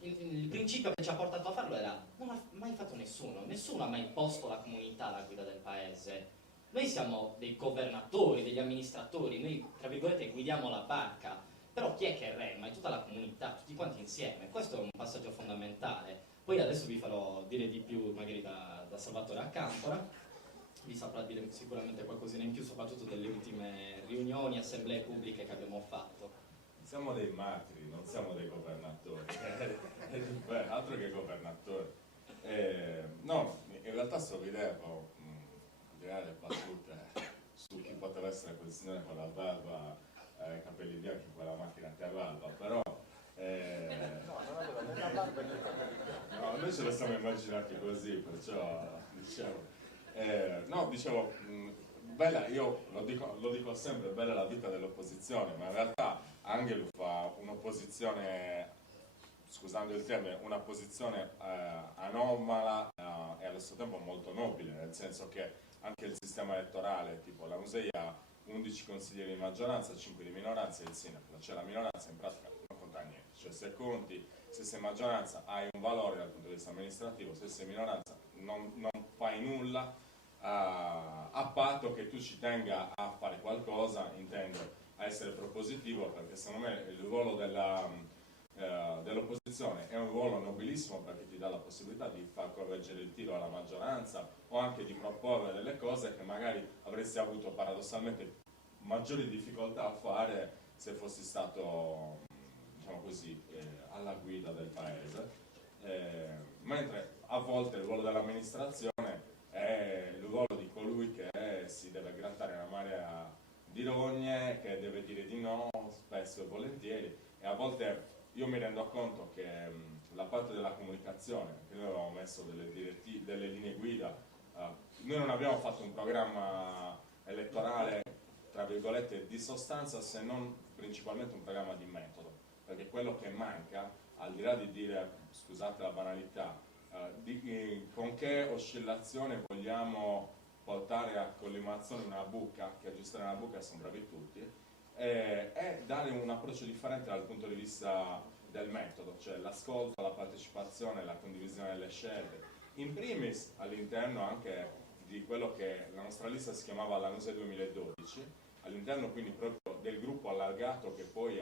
il principio che ci ha portato a farlo era: non ha mai fatto nessuno ha mai posto la comunità alla guida del paese. Noi siamo dei governatori, degli amministratori, noi tra virgolette guidiamo la barca, però chi è che rema? È tutta la comunità, tutti quanti insieme. Questo è un passaggio fondamentale. Poi adesso vi farò dire di più magari da Salvatore Accampora, vi saprà dire sicuramente qualcosina in più, soprattutto delle ultime riunioni, assemblee pubbliche che abbiamo fatto. Siamo dei martiri, non siamo dei governatori. Beh, altro che governatori. No, in realtà sorridevo le battute su chi poteva essere quel signore con la barba, i capelli bianchi con la macchina antialba, però No, non aveva né la barba né i capelli. no, noi ce lo siamo immaginati così, perciò diciamo. No, dicevo, bella, io lo dico sempre, bella la vita dell'opposizione, ma in realtà Angelo fa un'opposizione, scusando il termine, una posizione anomala e allo stesso tempo molto nobile, nel senso che anche il sistema elettorale, tipo la Musei ha 11 consiglieri di maggioranza, 5 di minoranza e il sindaco, cioè la minoranza in pratica non conta niente, cioè se conti, se sei maggioranza hai un valore dal punto di vista amministrativo, se sei minoranza non fai nulla, a patto che tu ci tenga a fare qualcosa, intendo a essere propositivo, perché secondo me il ruolo dell'opposizione è un ruolo nobilissimo, perché ti dà la possibilità di far correggere il tiro alla maggioranza o anche di proporre delle cose che magari avresti avuto paradossalmente maggiori difficoltà a fare se fossi stato, diciamo così, alla guida del paese, mentre a volte il ruolo dell'amministrazione è il ruolo di colui che si deve grattare una marea di rogne, che deve dire di no spesso e volentieri, e a volte io mi rendo conto che la parte della comunicazione, che noi avevamo messo delle linee guida, noi non abbiamo fatto un programma elettorale tra virgolette di sostanza, se non principalmente un programma di metodo, perché quello che manca, al di là di dire, scusate la banalità, con che oscillazione vogliamo portare a collimazione una buca, che aggiustare una buca sono bravi tutti, è dare un approccio differente dal punto di vista del metodo, cioè l'ascolto, la partecipazione, la condivisione delle scelte, in primis all'interno anche di quello che la nostra lista si chiamava Lanuse 2012, all'interno quindi proprio del gruppo allargato che poi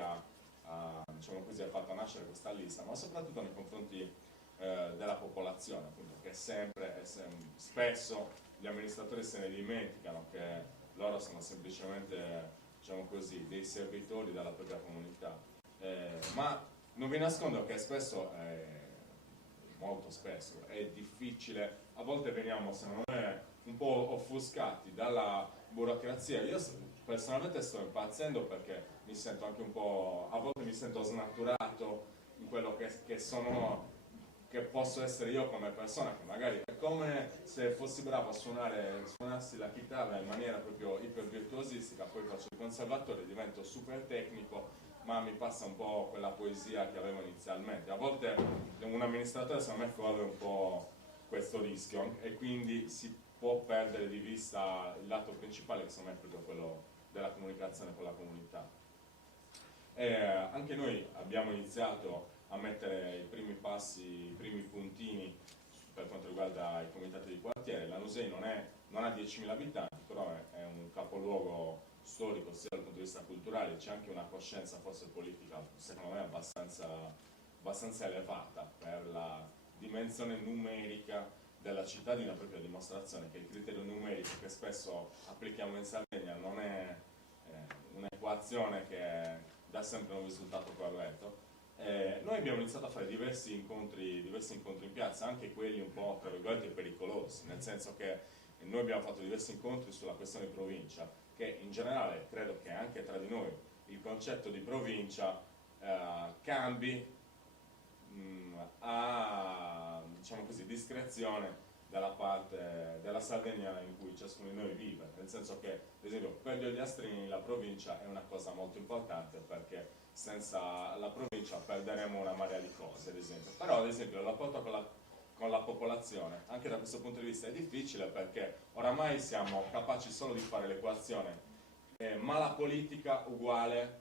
diciamo così, ha fatto nascere questa lista, ma soprattutto nei confronti della popolazione, appunto, che spesso gli amministratori se ne dimenticano che loro sono semplicemente, diciamo così, dei servitori della propria comunità, ma non vi nascondo che spesso, molto spesso, è difficile, a volte veniamo secondo me un po' offuscati dalla burocrazia. Io personalmente sto impazzendo perché mi sento anche un po', a volte mi sento snaturato in quello che sono, che posso essere io come persona, che magari è come se fossi bravo a suonassi la chitarra in maniera proprio ipervirtuosistica, poi faccio il conservatore, divento super tecnico, ma mi passa un po' quella poesia che avevo inizialmente. A volte un amministratore secondo me corre un po' questo rischio e quindi si può perdere di vista il lato principale, che secondo me è proprio quello della comunicazione con la comunità. Anche noi abbiamo iniziato a mettere i primi passi, i primi puntini per quanto riguarda i comitati di quartiere. La Nusei non ha 10.000 abitanti, però è un capoluogo storico sia dal punto di vista culturale, c'è anche una coscienza forse politica, secondo me abbastanza elevata per la dimensione numerica della città, di una propria dimostrazione che il criterio numerico che spesso applichiamo in Sardegna non è un'equazione che dà sempre un risultato corretto. Noi abbiamo iniziato a fare diversi incontri in piazza, anche quelli un po' tra virgolette pericolosi, nel senso che noi abbiamo fatto diversi incontri sulla questione di provincia, che in generale credo che anche tra di noi il concetto di provincia cambi a, diciamo così, discrezione dalla parte della Sardegna in cui ciascuno di noi vive, nel senso che, per esempio, per gli Ogliastrini la provincia è una cosa molto importante, perché senza la provincia perderemo una marea di cose, ad esempio. Però, ad esempio, il rapporto con la popolazione, anche da questo punto di vista, è difficile, perché oramai siamo capaci solo di fare l'equazione mala politica uguale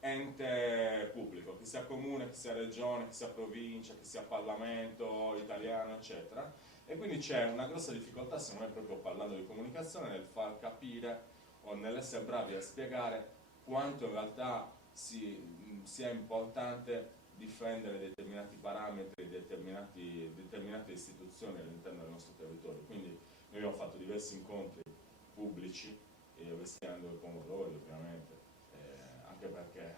ente pubblico, che sia comune, che sia regione, che sia provincia, che sia Parlamento italiano, eccetera. E quindi c'è una grossa difficoltà, secondo me, proprio parlando di comunicazione, nel far capire o nell'essere bravi a spiegare quanto in realtà sia importante difendere determinati parametri, determinate istituzioni all'interno del nostro territorio. Quindi noi abbiamo fatto diversi incontri pubblici, vestendo i pomodori ovviamente, anche perché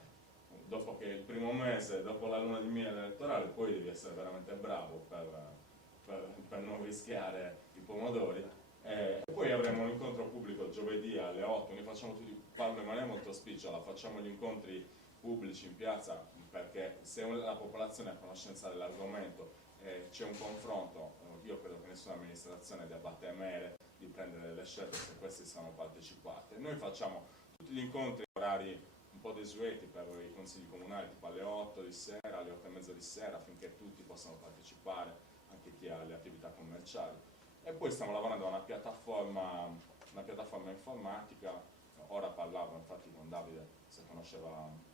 dopo che il primo mese, dopo la luna di miele elettorale, poi devi essere veramente bravo per non rischiare i pomodori. E poi avremo un incontro pubblico giovedì alle 8, noi facciamo tutti, parlo in maniera molto spicciola, facciamo gli incontri pubblici in piazza perché se la popolazione è a conoscenza dell'argomento c'è un confronto, io credo che nessuna amministrazione debba temere di prendere delle scelte se queste sono partecipate. Noi facciamo tutti gli incontri a orari un po' desueti per i consigli comunali, tipo alle 8 di sera, alle 8 e mezza di sera, affinché tutti possano partecipare, anche chi ha le attività commerciali. E poi stiamo lavorando a una piattaforma informatica. Ora parlavo infatti con Davide se conosceva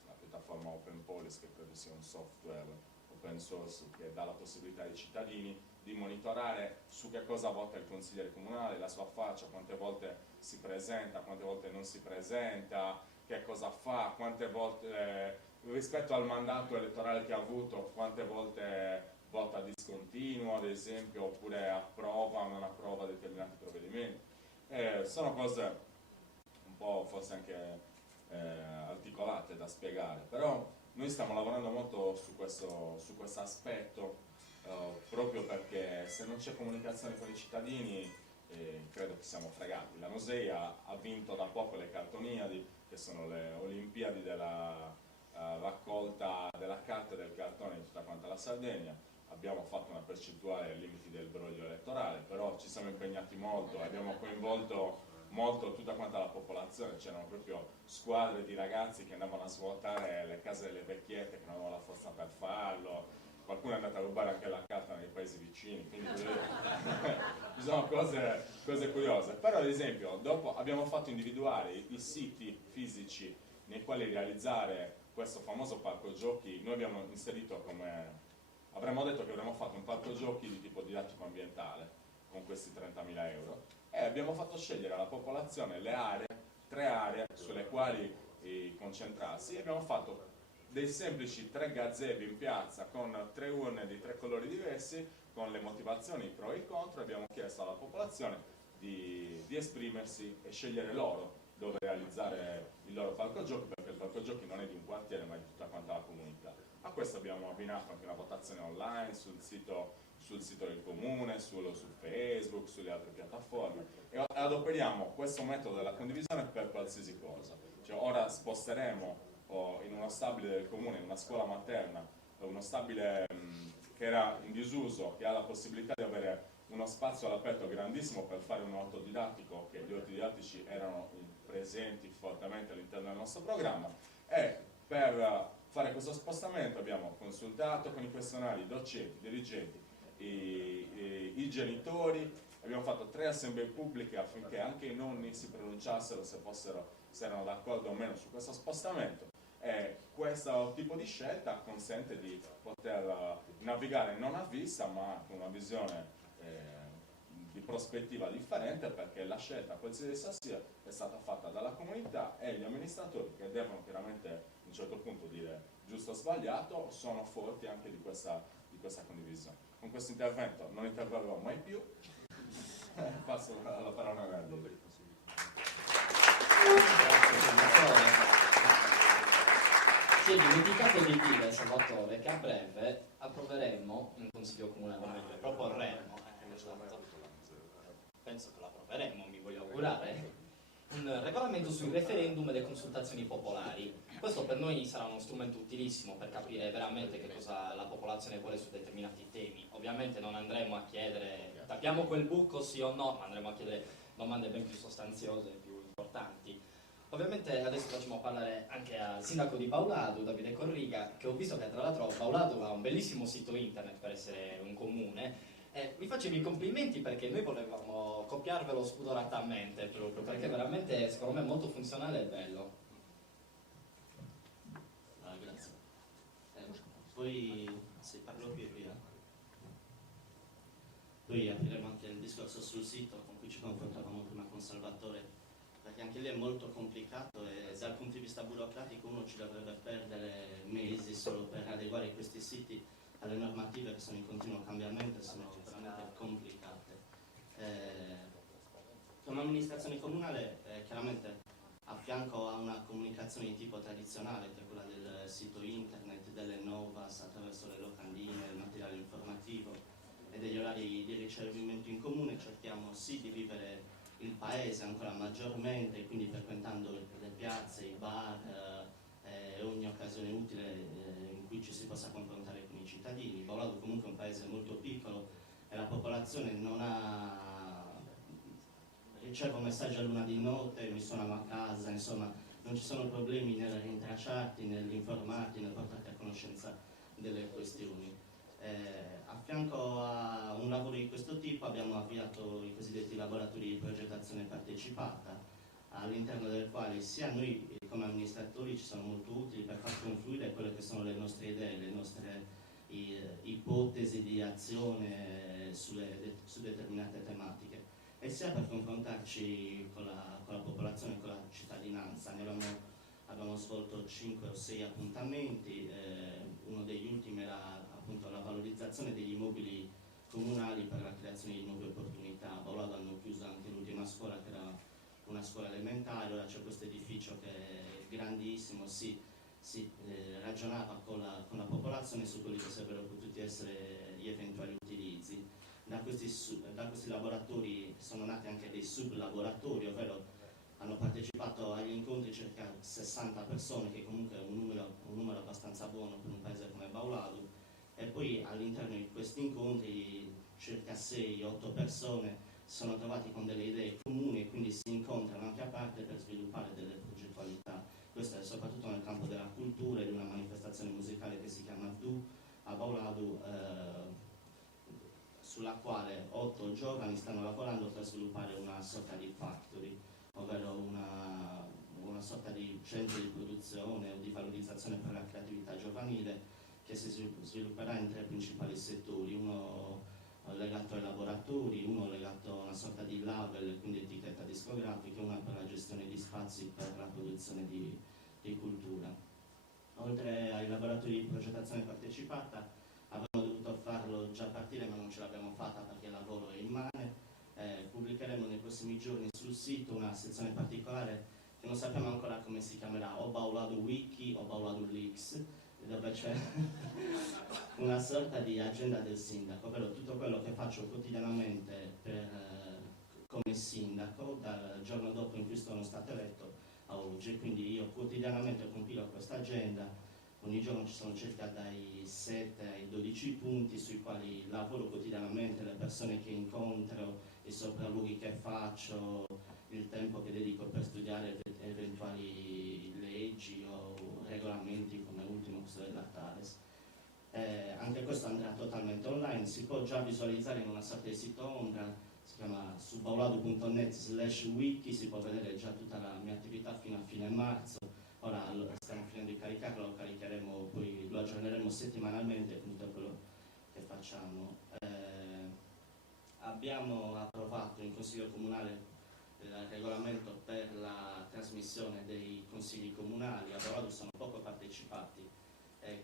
la piattaforma Open Police, che credo sia un software open source che dà la possibilità ai cittadini di monitorare su che cosa vota il consigliere comunale, la sua faccia, quante volte si presenta, quante volte non si presenta, che cosa fa, quante volte rispetto al mandato elettorale che ha avuto, quante volte vota discontinuo ad esempio, oppure approva o non approva determinati provvedimenti. Sono cose un po' forse anche articolate da spiegare, però noi stiamo lavorando molto su questo aspetto, proprio perché se non c'è comunicazione con i cittadini credo che siamo fregati. La Nosei ha vinto da poco le Cartoniadi, che sono le Olimpiadi della raccolta della carta e del cartone in tutta quanta la Sardegna. Abbiamo fatto una percentuale ai limiti del broglio elettorale, però ci siamo impegnati molto, abbiamo coinvolto molto tutta quanta la popolazione, c'erano proprio squadre di ragazzi che andavano a svuotare le case delle vecchiette che non avevano la forza per farlo, qualcuno è andato a rubare anche la carta nei paesi vicini, quindi ci sono cose curiose. Però ad esempio dopo abbiamo fatto individuare i siti fisici nei quali realizzare questo famoso parco giochi. Noi abbiamo inserito avremmo detto che avremmo fatto un parco giochi di tipo didattico ambientale con questi 30.000 euro e abbiamo fatto scegliere alla popolazione le 3 aree sulle quali concentrarsi, e abbiamo fatto dei semplici 3 gazebi in piazza con 3 urne di 3 colori diversi con le motivazioni pro e contro, e abbiamo chiesto alla popolazione di esprimersi e scegliere loro dove realizzare il loro parco giochi, perché il parco giochi non è di un quartiere ma di tutta quanta la comunità. A questo abbiamo abbinato anche una votazione online sul sito del comune, su Facebook, sulle altre piattaforme, e adoperiamo questo metodo della condivisione per qualsiasi cosa. Cioè, ora sposteremo in uno stabile del comune, in una scuola materna, uno stabile che era in disuso, che ha la possibilità di avere uno spazio all'aperto grandissimo per fare un orto didattico, che gli orti didattici erano presenti fortemente all'interno del nostro programma, e per fare questo spostamento abbiamo consultato con i questionari, i docenti, i dirigenti, i genitori, abbiamo fatto 3 assemblee pubbliche affinché anche i nonni si pronunciassero se erano d'accordo o meno su questo spostamento, e questo tipo di scelta consente di poter navigare non a vista ma con una visione di prospettiva differente, perché la scelta, qualsiasi essa sia, è stata fatta dalla comunità, e gli amministratori, che devono chiaramente a un certo punto dire giusto o sbagliato, sono forti anche di questa condivisione. Con questo intervento non interverrò mai più, passo la parola a Verdi. Si è dimenticato di dire, Salvatore, che a breve approveremo in Consiglio Comunale, proporremo, esatto, penso che lo approveremo, mi voglio augurare, un regolamento sui referendum e le consultazioni popolari. Questo per noi sarà uno strumento utilissimo per capire veramente che cosa la popolazione vuole su determinati temi. Ovviamente non andremo a chiedere tappiamo quel buco sì o no, ma andremo a chiedere domande ben più sostanziose, più importanti. Ovviamente adesso facciamo parlare anche al sindaco di Baulado, Davide Corriga, che ho visto che tra l'altro Baulado ha un bellissimo sito internet per essere un comune. Vi facevo i complimenti perché noi volevamo copiarvelo spudoratamente, proprio perché veramente secondo me è molto funzionale e bello. Grazie. Poi se parlo più via. Poi apriremo anche il discorso sul sito con cui ci confrontavamo prima con Salvatore, perché anche lì è molto complicato e dal punto di vista burocratico uno ci dovrebbe perdere mesi solo per adeguare questi siti alle normative che sono in continuo cambiamento e sono veramente complicate. Come amministrazione comunale chiaramente a fianco a una comunicazione di tipo tradizionale, che è quella del sito internet, delle Novas attraverso le locandine, il materiale informativo e degli orari di ricevimento in comune, cerchiamo sì di vivere il paese ancora maggiormente, quindi frequentando le piazze, i bar e ogni occasione utile in cui ci si possa confrontare con i cittadini. Baulado comunque è un paese molto piccolo e la popolazione non ha... ricevo messaggi a luna di notte, mi suonano a casa, insomma non ci sono problemi nel rintracciarti, nell'informarti, nel portarti a conoscenza delle questioni. A fianco a un lavoro di questo tipo abbiamo avviato i cosiddetti laboratori di progettazione partecipata, all'interno del quale sia noi come amministratori ci sono molto utili per far confluire quelle che sono le nostre idee, le nostre ipotesi di azione su determinate tematiche, e sia per confrontarci con la popolazione, con la cittadinanza. Abbiamo svolto 5 o 6 appuntamenti, uno degli ultimi era appunto la valorizzazione degli immobili comunali per la creazione di nuove opportunità. A Baulado hanno chiuso anche l'ultima scuola, che era una scuola elementare, ora c'è questo edificio che è grandissimo, si ragionava con la popolazione su quelli che sarebbero potuti essere gli eventuali utilizzi. Da questi laboratori sono nati anche dei sublaboratori, ovvero hanno partecipato agli incontri circa 60 persone, che comunque è un numero abbastanza buono per un paese come Baulado, e poi all'interno di questi incontri circa 6-8 persone si sono trovati con delle idee comuni e quindi si incontrano anche a parte per sviluppare delle progettualità. Questo è soprattutto nel campo della cultura e di una manifestazione musicale che si chiama DU a Baulado, sulla quale 8 giovani stanno lavorando per sviluppare una sorta di factory, ovvero una sorta di centro di produzione o di valorizzazione per la creatività giovanile, che si svilupperà in 3 principali settori: uno legato ai laboratori, uno legato a una sorta di label, quindi etichetta discografica, e una per la gestione di spazi per la produzione di cultura. Oltre ai laboratori di progettazione partecipata, avremmo dovuto farlo già partire, ma non ce l'abbiamo fatta perché il lavoro è immane. Pubblicheremo nei prossimi giorni sul sito una sezione particolare che non sappiamo ancora come si chiamerà, o Baulado Wiki o Baulado Leaks, dove c'è una sorta di agenda del sindaco, ovvero tutto quello che faccio quotidianamente come sindaco dal giorno dopo in cui sono stato eletto a oggi. Quindi io quotidianamente compilo questa agenda, ogni giorno ci sono circa dai 7 ai 12 punti sui quali lavoro quotidianamente, le persone che incontro, i sopralluoghi che faccio, il tempo che dedico per studiare eventuali leggi o regolamenti, come ultimo questo della TARES. Anche questo andrà totalmente online, si può già visualizzare in una sorta di sito ombra, si chiama su baulado.net/wiki, si può vedere già tutta la mia attività fino a fine marzo. Ora stiamo finendo di caricarlo, lo caricheremo, poi lo aggiorneremo settimanalmente con tutto quello che facciamo. Abbiamo approvato in Consiglio Comunale il regolamento per la trasmissione dei consigli comunali. A Baulado sono poco partecipati,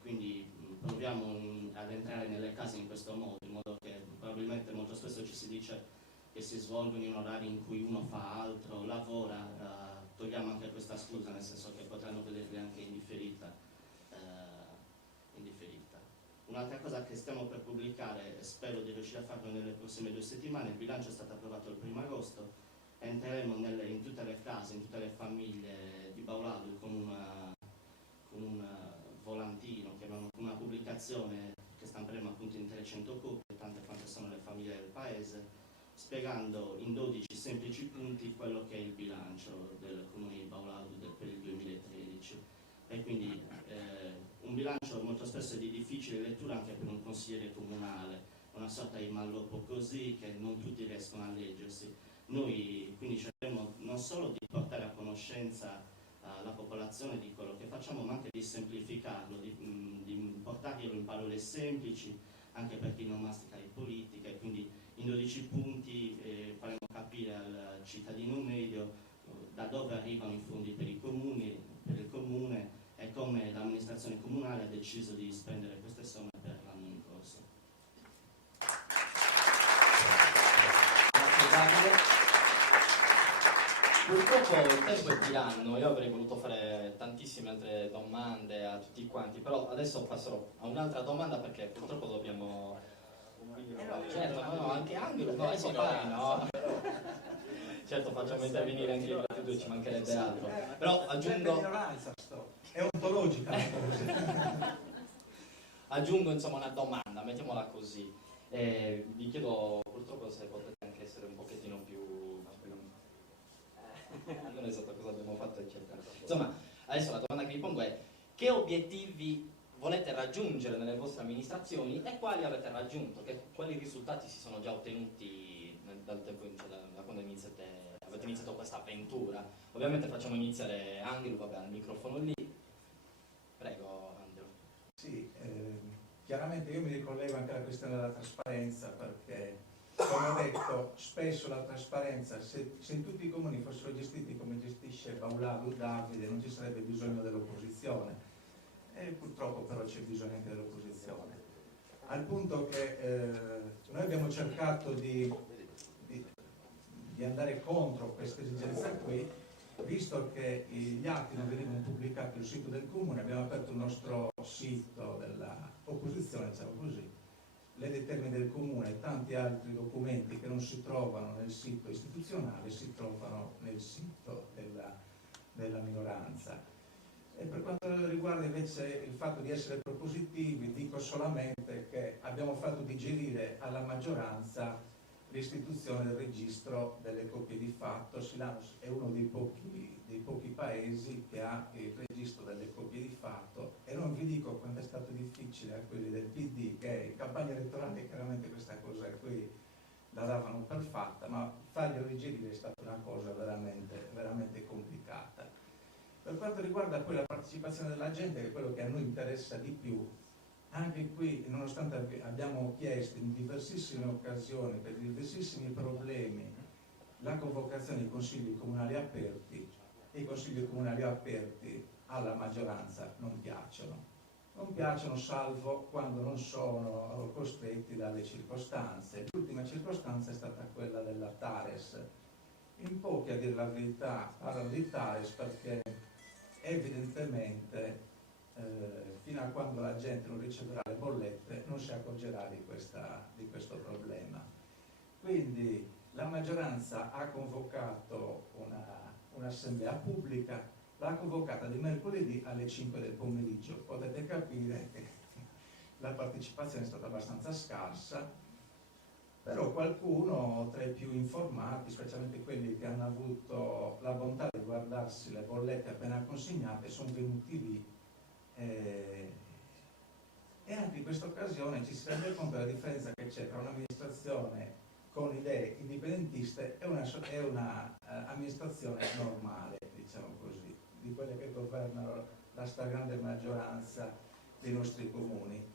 quindi proviamo ad entrare nelle case in questo modo, in modo che probabilmente molto spesso ci si dice che si svolgono in orari in cui uno fa altro, lavora, togliamo anche questa scusa, nel senso che potranno vederli anche in differita. Un'altra cosa che stiamo per pubblicare, e spero di riuscire a farlo nelle prossime 2 settimane, il bilancio è stato approvato il 1° agosto, entreremo in tutte le case, in tutte le famiglie di Baulado con un volantino, una pubblicazione che stamperemo appunto in 300 copie, tante quante sono le famiglie del paese, spiegando in 12 semplici punti quello che è il bilancio del Comune di Baulado per il 2013. E quindi un bilancio molto spesso di difficile lettura anche per un consigliere comunale, una sorta di malloppo così che non tutti riescono a leggersi. Noi quindi cercheremo non solo di portare a conoscenza la popolazione di quello che facciamo, ma anche di semplificarlo, di portarglielo in parole semplici, anche per chi non mastica di politica, e quindi In 12 punti faremo capire al cittadino medio da dove arrivano i fondi per il comune e come l'amministrazione comunale ha deciso di spendere queste somme per l'anno in corso. Grazie Davide. Purtroppo il tempo è tiranno, io avrei voluto fare tantissime altre domande a tutti quanti, però adesso passerò a un'altra domanda perché purtroppo dobbiamo... Certo, no, anche Angelo, no, adesso parli, no? Certo, facciamo intervenire anche gli altri due, ci mancherebbe altro. Però aggiungo... È ontologica la cosa. Aggiungo insomma una domanda, mettiamola così. Vi chiedo purtroppo se potete anche essere un pochettino più... non è stato cosa abbiamo fatto eccetera. Insomma, adesso la domanda che vi pongo è: che obiettivi volete raggiungere nelle vostre amministrazioni e quali avete raggiunto? Quali risultati si sono già ottenuti dal tempo, cioè da quando avete iniziato questa avventura? Ovviamente facciamo iniziare Angelo, vabbè, al microfono lì. Prego Angelo. Sì, chiaramente io mi ricollego anche alla questione della trasparenza perché, come ho detto, spesso la trasparenza, se in tutti i comuni fossero gestiti come gestisce Paolado Davide, non ci sarebbe bisogno dell'opposizione. E purtroppo però c'è bisogno anche dell'opposizione. Al punto che noi abbiamo cercato di andare contro questa esigenza qui, visto che gli atti non venivano pubblicati sul sito del comune, abbiamo aperto il nostro sito dell'opposizione, diciamo così, le determine del comune e tanti altri documenti che non si trovano nel sito istituzionale si trovano nel sito della minoranza. E per quanto riguarda invece il fatto di essere propositivi, dico solamente che abbiamo fatto digerire alla maggioranza l'istituzione del registro delle coppie di fatto. Silano è uno dei pochi paesi che ha il registro delle coppie di fatto, e non vi dico quanto è stato difficile a quelli del PD, che in campagna elettorale chiaramente questa cosa qui la davano per fatta, ma farglielo digerire è stata una cosa veramente, veramente complicata. Per quanto riguarda poi la partecipazione della gente, che è quello che a noi interessa di più, anche qui, nonostante abbiamo chiesto in diversissime occasioni, per diversissimi problemi, la convocazione dei consigli comunali aperti, e i consigli comunali aperti alla maggioranza non piacciono. Non piacciono salvo quando non sono costretti dalle circostanze. L'ultima circostanza è stata quella della Tares. In pochi, a dire la verità, parlano di Tares perché evidentemente fino a quando la gente non riceverà le bollette non si accorgerà di questo problema. Quindi la maggioranza ha convocato un'assemblea pubblica, l'ha convocata di mercoledì alle 5 del pomeriggio. Potete capire che la partecipazione è stata abbastanza scarsa, però qualcuno tra i più informati, specialmente quelli che hanno avuto la bontà di guardarsi le bollette appena consegnate, sono venuti lì e anche in questa occasione ci si rende conto della differenza che c'è tra un'amministrazione con idee indipendentiste e una amministrazione normale, diciamo così, di quelle che governano la stragrande maggioranza dei nostri comuni.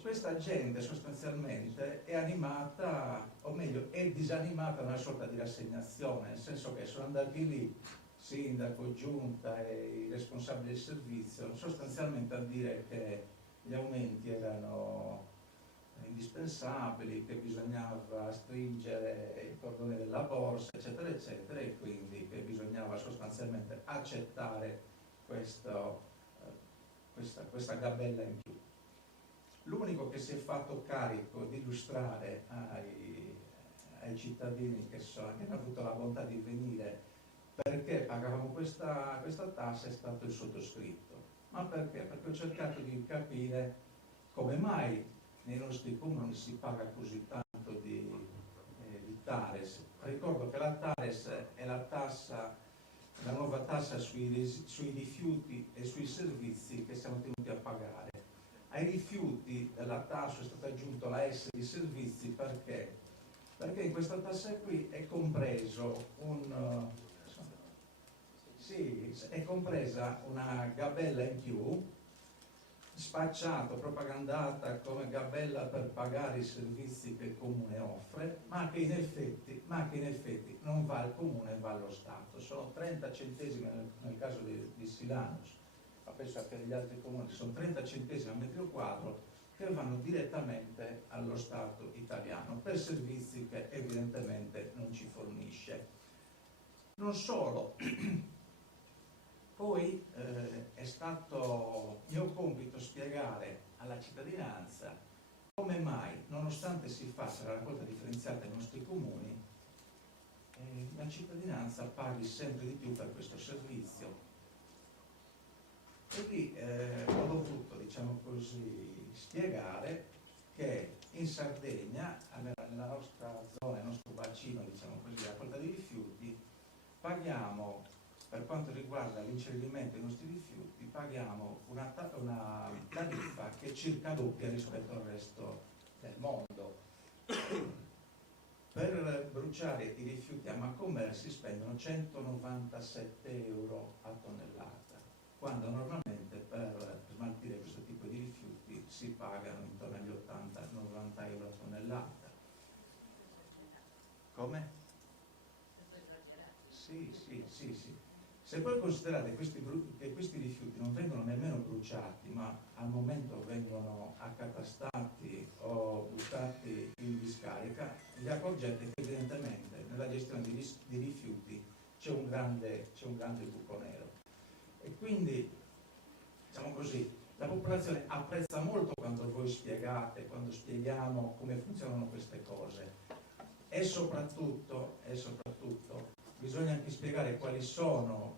Questa gente sostanzialmente è animata, o meglio è disanimata da una sorta di rassegnazione, nel senso che sono andati lì sindaco, giunta e i responsabili del servizio sostanzialmente a dire che gli aumenti erano indispensabili, che bisognava stringere il cordone della borsa, eccetera, eccetera, e quindi che bisognava sostanzialmente accettare questa gabella in più. L'unico che si è fatto carico di illustrare ai cittadini che hanno avuto la bontà di venire perché pagavamo questa tassa è stato il sottoscritto. Ma perché? Perché ho cercato di capire come mai nei nostri comuni si paga così tanto di Tares. Ricordo che la Tares è la nuova tassa sui rifiuti e sui servizi che siamo tenuti a pagare. Ai rifiuti della tassa è stata aggiunta la S di servizi perché in questa tassa qui è compreso è compresa una gabella in più spacciato, propagandata come gabella per pagare i servizi che il comune offre, ma che in effetti non va al comune, va allo Stato. Sono 30 centesimi nel caso di Silanus, ma penso anche degli altri comuni, sono 30 centesimi al metro quadro che vanno direttamente allo Stato italiano per servizi che evidentemente non ci fornisce. Non solo, poi è stato mio compito spiegare alla cittadinanza come mai, nonostante si faccia la raccolta differenziata nei nostri comuni, la cittadinanza paghi sempre di più per questo servizio. E lì ho dovuto, diciamo così, spiegare che in Sardegna, nella nostra zona, nel nostro bacino, diciamo così, di raccolta dei rifiuti, paghiamo, per quanto riguarda l'incenerimento dei nostri rifiuti, paghiamo una tariffa che è circa doppia rispetto al resto del mondo. Per bruciare i rifiuti a Macomer si spendono 197 euro a tonnellata, quando normalmente per smaltire questo tipo di rifiuti si pagano intorno agli 80-90 euro a tonnellata. Come? Sì. Se poi considerate che questi rifiuti non vengono nemmeno bruciati, ma al momento vengono accatastati o buttati in discarica, vi accorgete che evidentemente nella gestione di rifiuti c'è un grande buco nero. E quindi, diciamo così, la popolazione apprezza molto quando voi spiegate, quando spieghiamo come funzionano queste cose, e soprattutto bisogna anche spiegare quali sono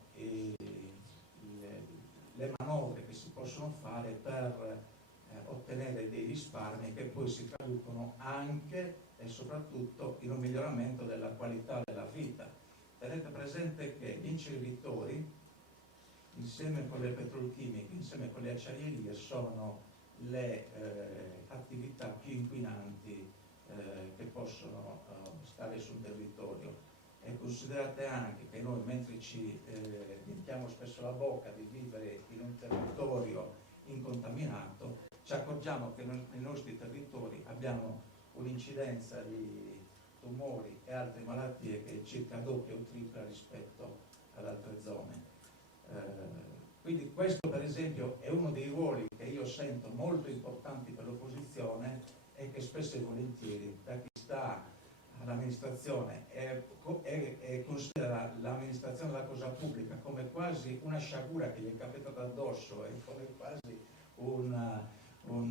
le manovre che si possono fare per ottenere dei risparmi che poi si traducono anche e soprattutto in un miglioramento della qualità della vita. Tenete presente che gli inceneritori, insieme con le petrolchimiche, insieme con le acciaierie, sono le attività più inquinanti che possono stare sul territorio. E considerate anche che noi, mentre ci riempiamo spesso la bocca di vivere in un territorio incontaminato, ci accorgiamo che nei nostri territori abbiamo un'incidenza di tumori e altre malattie che è circa doppia o tripla rispetto ad altre zone. Quindi questo, per esempio, è uno dei ruoli che io sento molto importanti per l'opposizione e che spesso e volentieri da chi sta all'amministrazione e considera l'amministrazione della cosa pubblica come quasi una sciagura che gli è capitata addosso e come quasi un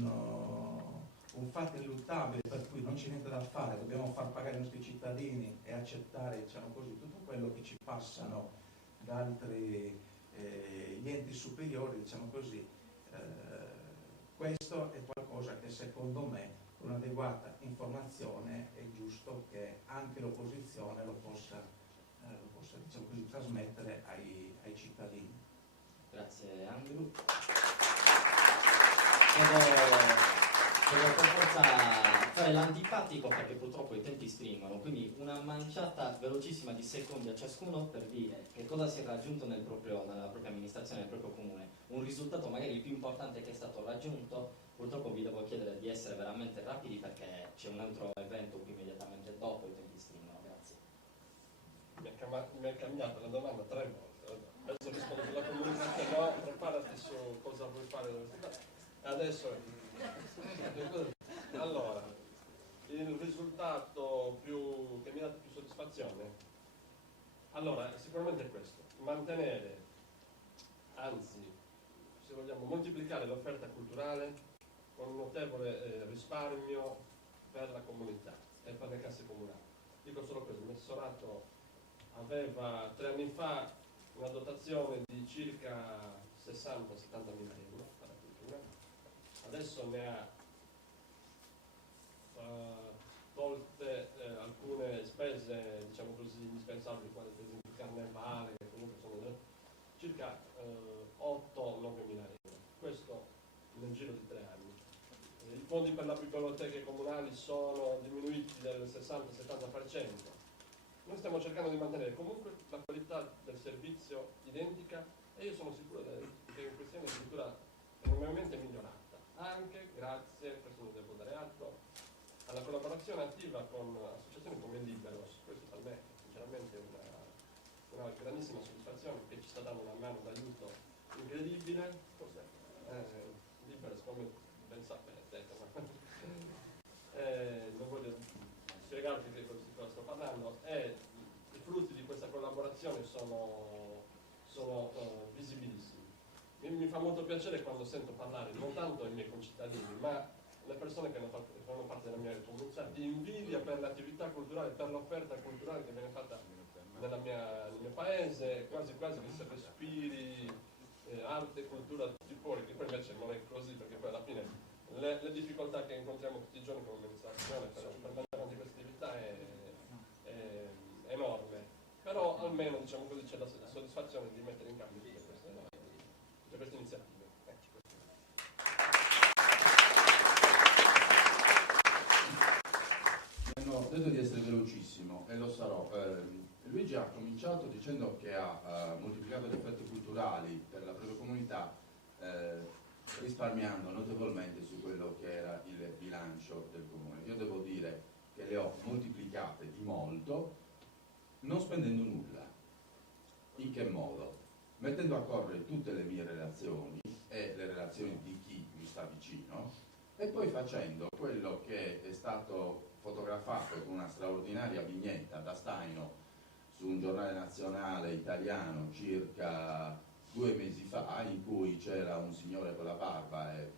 fatto ineluttabile per cui non c'è niente da fare, dobbiamo far pagare i nostri cittadini e accettare, diciamo così, tutto quello che ci passano da altri gli enti superiori, diciamo così. Questo è qualcosa che secondo me con un'adeguata informazione è giusto che anche l'opposizione lo possa diciamo così, trasmettere ai cittadini. Grazie Andrew. Devo per forza fare l'antipatico perché purtroppo i tempi stringono, quindi una manciata velocissima di secondi a ciascuno per dire che cosa si è raggiunto nella propria amministrazione, nel proprio comune, un risultato magari il più importante che è stato raggiunto. Purtroppo vi devo chiedere di essere veramente rapidi perché c'è un altro evento qui immediatamente dopo, i tempi stringono. Grazie. Mi è cambiata la domanda 3 volte. Adesso rispondo sulla comunicazione, no, preparati su cosa vuoi fare all'università. Adesso, allora, il risultato che mi ha dato più soddisfazione, allora, sicuramente è questo, mantenere, anzi, se vogliamo, moltiplicare l'offerta culturale con un notevole risparmio per la comunità e per le casse comunali. Dico solo questo, il Messorato aveva 3 anni fa una dotazione di circa 60-70 mila euro per la cultura, adesso ne ha tolte alcune spese, diciamo così, indispensabili, quali per esempio il carnevale, che comunque sono circa 8-9 mila euro. Questo nel giro di 3 anni. I fondi per le biblioteche comunali sono diminuiti del 60-70%. Noi stiamo cercando di mantenere comunque la qualità del servizio identica e io sono sicuro che in questione addirittura enormemente migliorata. la collaborazione attiva con associazioni come Liberos, questo per me è sinceramente una grandissima soddisfazione, che ci sta dando una mano d'aiuto incredibile. Liberos, come ben sapete, non voglio spiegarvi di cosa sto parlando, e i frutti di questa collaborazione sono visibilissimi. Mi fa molto piacere quando sento parlare non tanto i miei concittadini, ma le persone che fanno parte della mia comunità, di invidia per l'attività culturale, per l'offerta culturale che viene fatta nel mio paese, quasi quasi che si respiri arte e cultura a tutti i fuori, che poi invece non è così, perché poi alla fine le difficoltà che incontriamo tutti i giorni come amministrazione per mandare avanti queste attività è enorme, però almeno, diciamo così, c'è la soddisfazione di mettere in campo tutte queste iniziative. Ho detto di essere velocissimo e lo sarò. Luigi ha cominciato dicendo che ha moltiplicato le offerte culturali per la propria comunità, risparmiando notevolmente su quello che era il bilancio del comune. Io devo dire che le ho moltiplicate di molto, non spendendo nulla. In che modo? Mettendo a correre tutte le mie relazioni e le relazioni di chi mi sta vicino, e poi facendo quello che è stato fotografato con una straordinaria vignetta da Staino su un giornale nazionale italiano circa 2 mesi fa, in cui c'era un signore con la barba e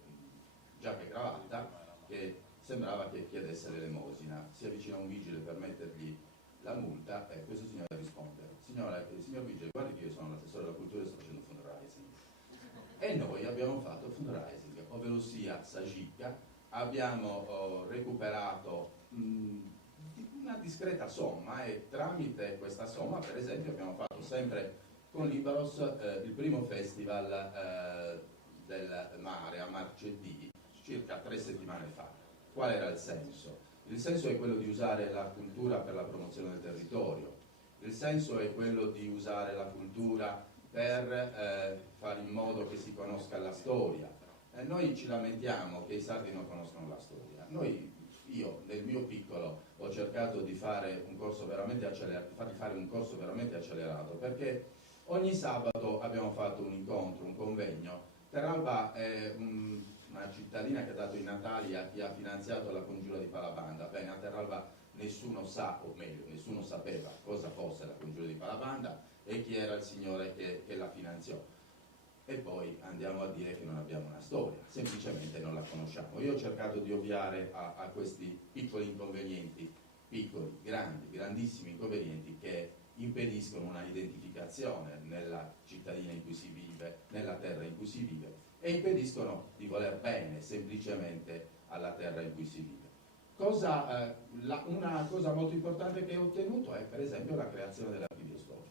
giacca e cravatta che sembrava che chiedesse l'elemosina. Si avvicina un vigile per mettergli la multa e questo signore risponde: signor vigile, guardi che io sono l'assessore della cultura e sto facendo fundraising. E noi abbiamo fatto fundraising, ovvero sia Sagica, abbiamo recuperato una discreta somma, e tramite questa somma, per esempio, abbiamo fatto sempre con Liberos il primo festival del mare a Marcedì, circa 3 settimane fa. Qual era il senso? Il senso è quello di usare la cultura per la promozione del territorio, il senso è quello di usare la cultura per fare in modo che si conosca la storia. Noi ci lamentiamo che i sardi non conoscono la storia. Io nel mio piccolo ho cercato di fare un corso veramente accelerato, perché ogni sabato abbiamo fatto un incontro, un convegno. Terralba è una cittadina che ha dato i natali a chi ha finanziato la congiura di Palabanda. Bene, a Terralba nessuno sa, o meglio, nessuno sapeva cosa fosse la congiura di Palabanda e chi era il signore che la finanziò. E poi andiamo a dire che non abbiamo una storia, semplicemente non la conosciamo. Io ho cercato di ovviare a questi piccoli inconvenienti, piccoli, grandi, grandissimi inconvenienti che impediscono una identificazione nella cittadina in cui si vive, nella terra in cui si vive, e impediscono di voler bene semplicemente alla terra in cui si vive. Una cosa molto importante che ho ottenuto è per esempio la creazione dell'archivio storico.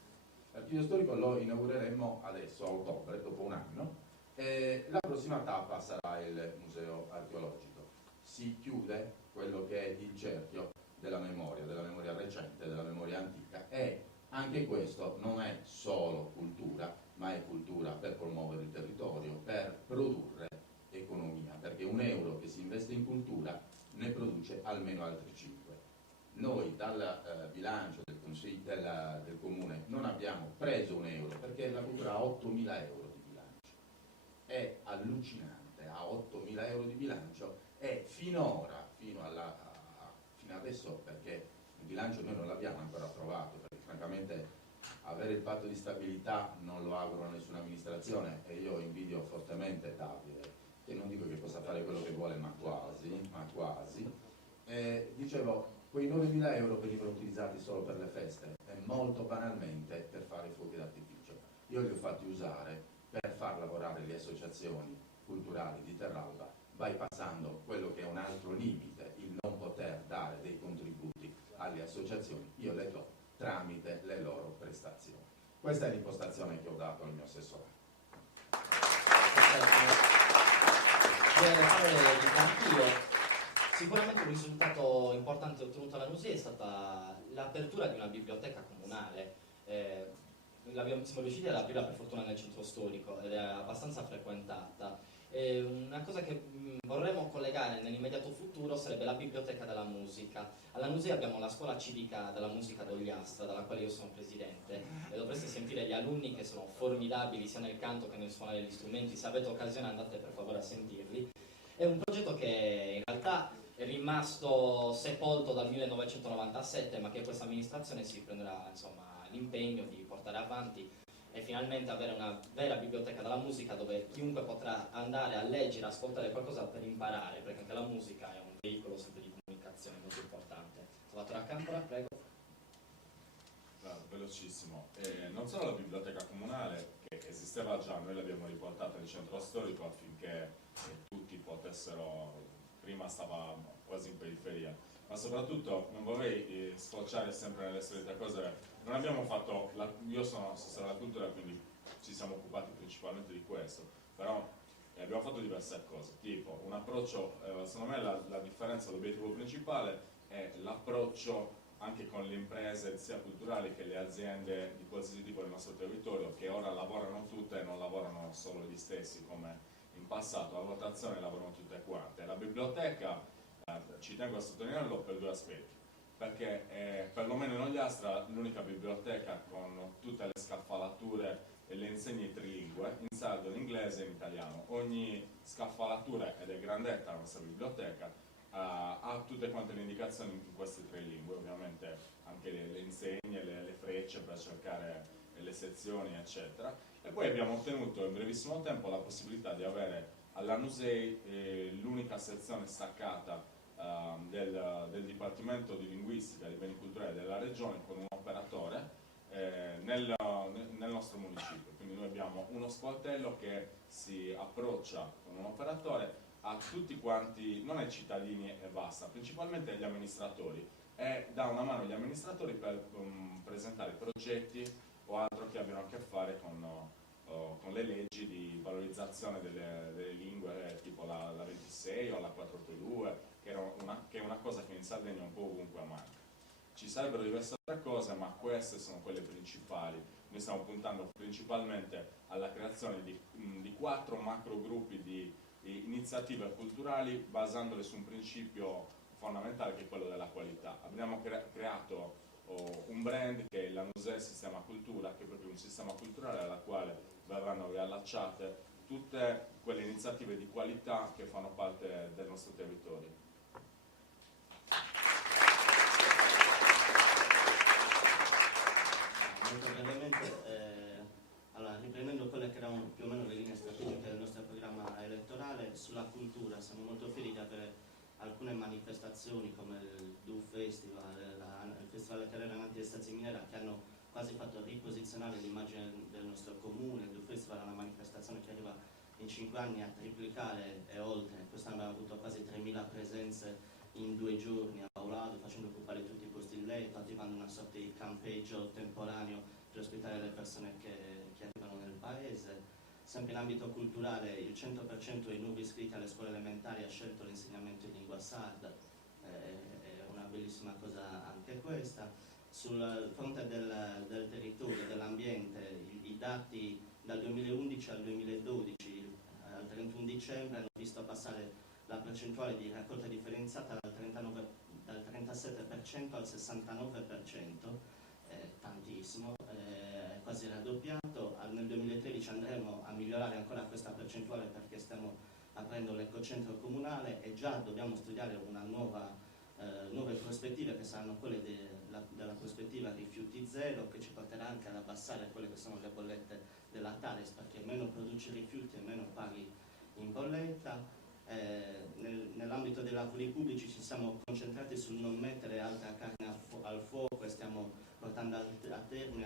L'archivio storico lo inaugureremo adesso a ottobre, dopo un anno, e la prossima tappa sarà il museo archeologico. Si chiude quello che è il cerchio della memoria recente, della memoria antica, e anche questo non è solo cultura, ma è cultura per promuovere il territorio, per produrre economia, perché un euro che si investe in cultura ne produce almeno altri 5. Noi dal bilancio del Comune non abbiamo preso un euro, perché la cultura ha 8.000 euro di bilancio. È allucinante, ha 8.000 euro di bilancio, e fino adesso, perché il bilancio noi non l'abbiamo ancora approvato, perché francamente avere il patto di stabilità non lo auguro a nessuna amministrazione, e io invidio fortemente Davide, che non dico che possa fare quello che vuole, ma quasi. Dicevo, quei 9.000 euro venivano utilizzati solo per le feste e molto banalmente per fare i fuochi d'artificio. Io li ho fatti usare per far lavorare le associazioni culturali di Terralba, bypassando quello che è un altro limite, il non poter dare dei contributi alle associazioni. Io le do tramite le loro prestazioni. Questa è l'impostazione che ho dato al mio assessore. Nelle parole di Campio, sicuramente un risultato importante ottenuto alla Nusia è stata l'apertura di una biblioteca comunale. Siamo riusciti ad aprirla per fortuna nel centro storico ed è abbastanza frequentata. Una cosa che vorremmo collegare nell'immediato futuro sarebbe la biblioteca della musica. Alla Nusei abbiamo la scuola civica della musica d'Ogliastra, dalla quale io sono presidente, e dovreste sentire gli alunni che sono formidabili sia nel canto che nel suonare gli strumenti. Se avete occasione andate per favore a sentirli. È un progetto che in realtà è rimasto sepolto dal 1997, ma che questa amministrazione si prenderà insomma l'impegno di portare avanti e finalmente avere una vera biblioteca della musica dove chiunque potrà andare a leggere, ascoltare qualcosa per imparare, perché anche la musica è un veicolo sempre di comunicazione molto importante. Salvatore Accampora, prego. Velocissimo. Non solo la biblioteca comunale, che esisteva già, noi l'abbiamo riportata nel centro storico affinché tutti potessero, prima stava quasi in periferia, ma soprattutto non vorrei sfociare sempre nelle solite cose. Non abbiamo fatto, io sono assessore alla cultura, quindi ci siamo occupati principalmente di questo, però abbiamo fatto diverse cose, tipo un approccio, secondo me la differenza, l'obiettivo principale è l'approccio anche con le imprese sia culturali che le aziende di qualsiasi tipo del nostro territorio, che ora lavorano tutte e non lavorano solo gli stessi come in passato, a rotazione lavorano tutte quante. La biblioteca, ci tengo a sottolinearlo per due aspetti, perché perlomeno in Ogliastra l'unica biblioteca con tutte le scaffalature e le insegne trilingue, in sardo, in inglese e in italiano. Ogni scaffalatura, ed è grandetta la nostra biblioteca, ha tutte quante le indicazioni in queste tre lingue, ovviamente anche le insegne, le frecce per cercare le sezioni, eccetera. E poi abbiamo ottenuto in brevissimo tempo la possibilità di avere alla Nusei l'unica sezione staccata del Dipartimento di Linguistica e di Beni Culturali della Regione con un operatore nel nostro municipio. Quindi noi abbiamo uno sportello che si approccia con un operatore a tutti quanti, non ai cittadini e basta, principalmente agli amministratori, e dà una mano agli amministratori per presentare progetti o altro che abbiano a che fare con le leggi di valorizzazione delle lingue, tipo la 26 o la 482, che è una cosa che in Sardegna un po' ovunque manca. Ci sarebbero diverse altre cose, ma queste sono quelle principali. Noi stiamo puntando principalmente alla creazione di 4 macro gruppi di iniziative culturali, basandole su un principio fondamentale che è quello della qualità. Abbiamo creato un brand che è la Nusei Sistema Cultura, che è proprio un sistema culturale alla quale verranno riallacciate tutte quelle iniziative di qualità che fanno parte del nostro territorio. Molto brevemente, allora, riprendendo quelle che erano più o meno le linee strategiche del nostro programma elettorale, sulla cultura siamo molto fieri di avere alcune manifestazioni come il DU Festival, il Festival Letterario Amanti di Stazzi Minera, che hanno quasi fatto riposizionare l'immagine del nostro comune. Il DU Festival è una manifestazione che arriva in 5 anni a triplicare e oltre. Quest'anno abbiamo avuto quasi 3.000 presenze in 2 giorni a Paolado, facendo occupare tutti i posti in letto, attivando una sorta di campeggio temporaneo per ospitare le persone che arrivano nel paese. Sempre in ambito culturale, il 100% dei nuovi iscritti alle scuole elementari ha scelto l'insegnamento in lingua sarda, è una bellissima cosa anche questa. Sul fronte del territorio, dell'ambiente, i dati dal 2011 al 2012, al 31 dicembre, hanno visto passare la percentuale di raccolta differenziata dal 37% al 69%, tantissimo, quasi raddoppiato. Nel 2013 andremo a migliorare ancora questa percentuale perché stiamo aprendo l'ecocentro comunale e già dobbiamo studiare nuove prospettive che saranno quelle della prospettiva rifiuti zero, che ci porterà anche ad abbassare quelle che sono le bollette della Tares, perché meno produci rifiuti e meno paghi in bolletta. Nell'ambito dei lavori pubblici ci siamo concentrati sul non mettere altra carne al fuoco e stiamo portando a termine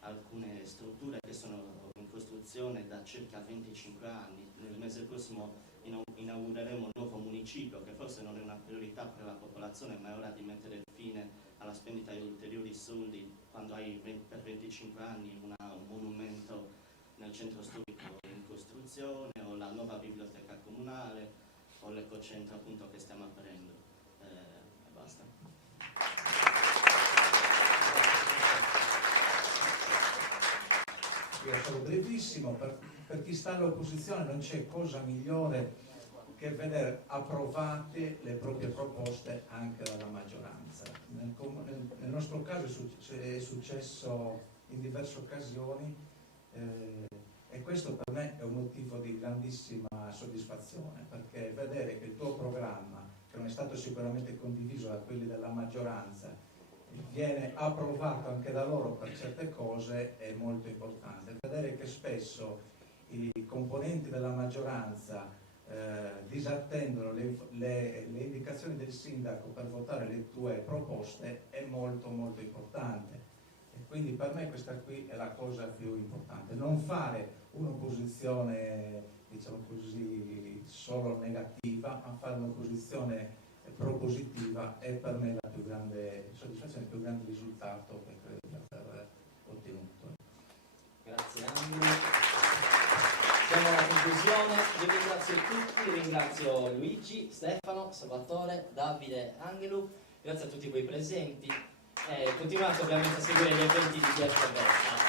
alcune strutture che sono in costruzione da circa 25 anni. Nel mese prossimo inaugureremo un nuovo municipio, che forse non è una priorità per la popolazione, ma è ora di mettere fine alla spendita di ulteriori soldi quando hai per 25 anni un monumento nel centro storico in costruzione, o la nuova biblioteca comunale, o l'ecocentro appunto che stiamo aprendo. E basta. io sarò brevissimo, per chi sta all'opposizione non c'è cosa migliore che vedere approvate le proprie proposte anche dalla maggioranza. Nel nostro caso è successo in diverse occasioni e questo per me è un motivo di grandissima soddisfazione, perché vedere che il tuo programma, che non è stato sicuramente condiviso da quelli della maggioranza, viene approvato anche da loro per certe cose è molto importante. Vedere che spesso i componenti della maggioranza disattendono le indicazioni del sindaco per votare le tue proposte è molto molto importante, e quindi per me questa qui è la cosa più importante, non fare un'opposizione diciamo così solo negativa, ma fare un'opposizione propositiva è per me la più grande soddisfazione, il più grande risultato che credo di aver ottenuto. Grazie Angelo. Siamo alla conclusione, io ringrazio tutti, ringrazio Luigi, Stefano, Salvatore, Davide, Angelo, grazie a tutti voi presenti e continuate ovviamente a seguire gli eventi di Piazza Vesta.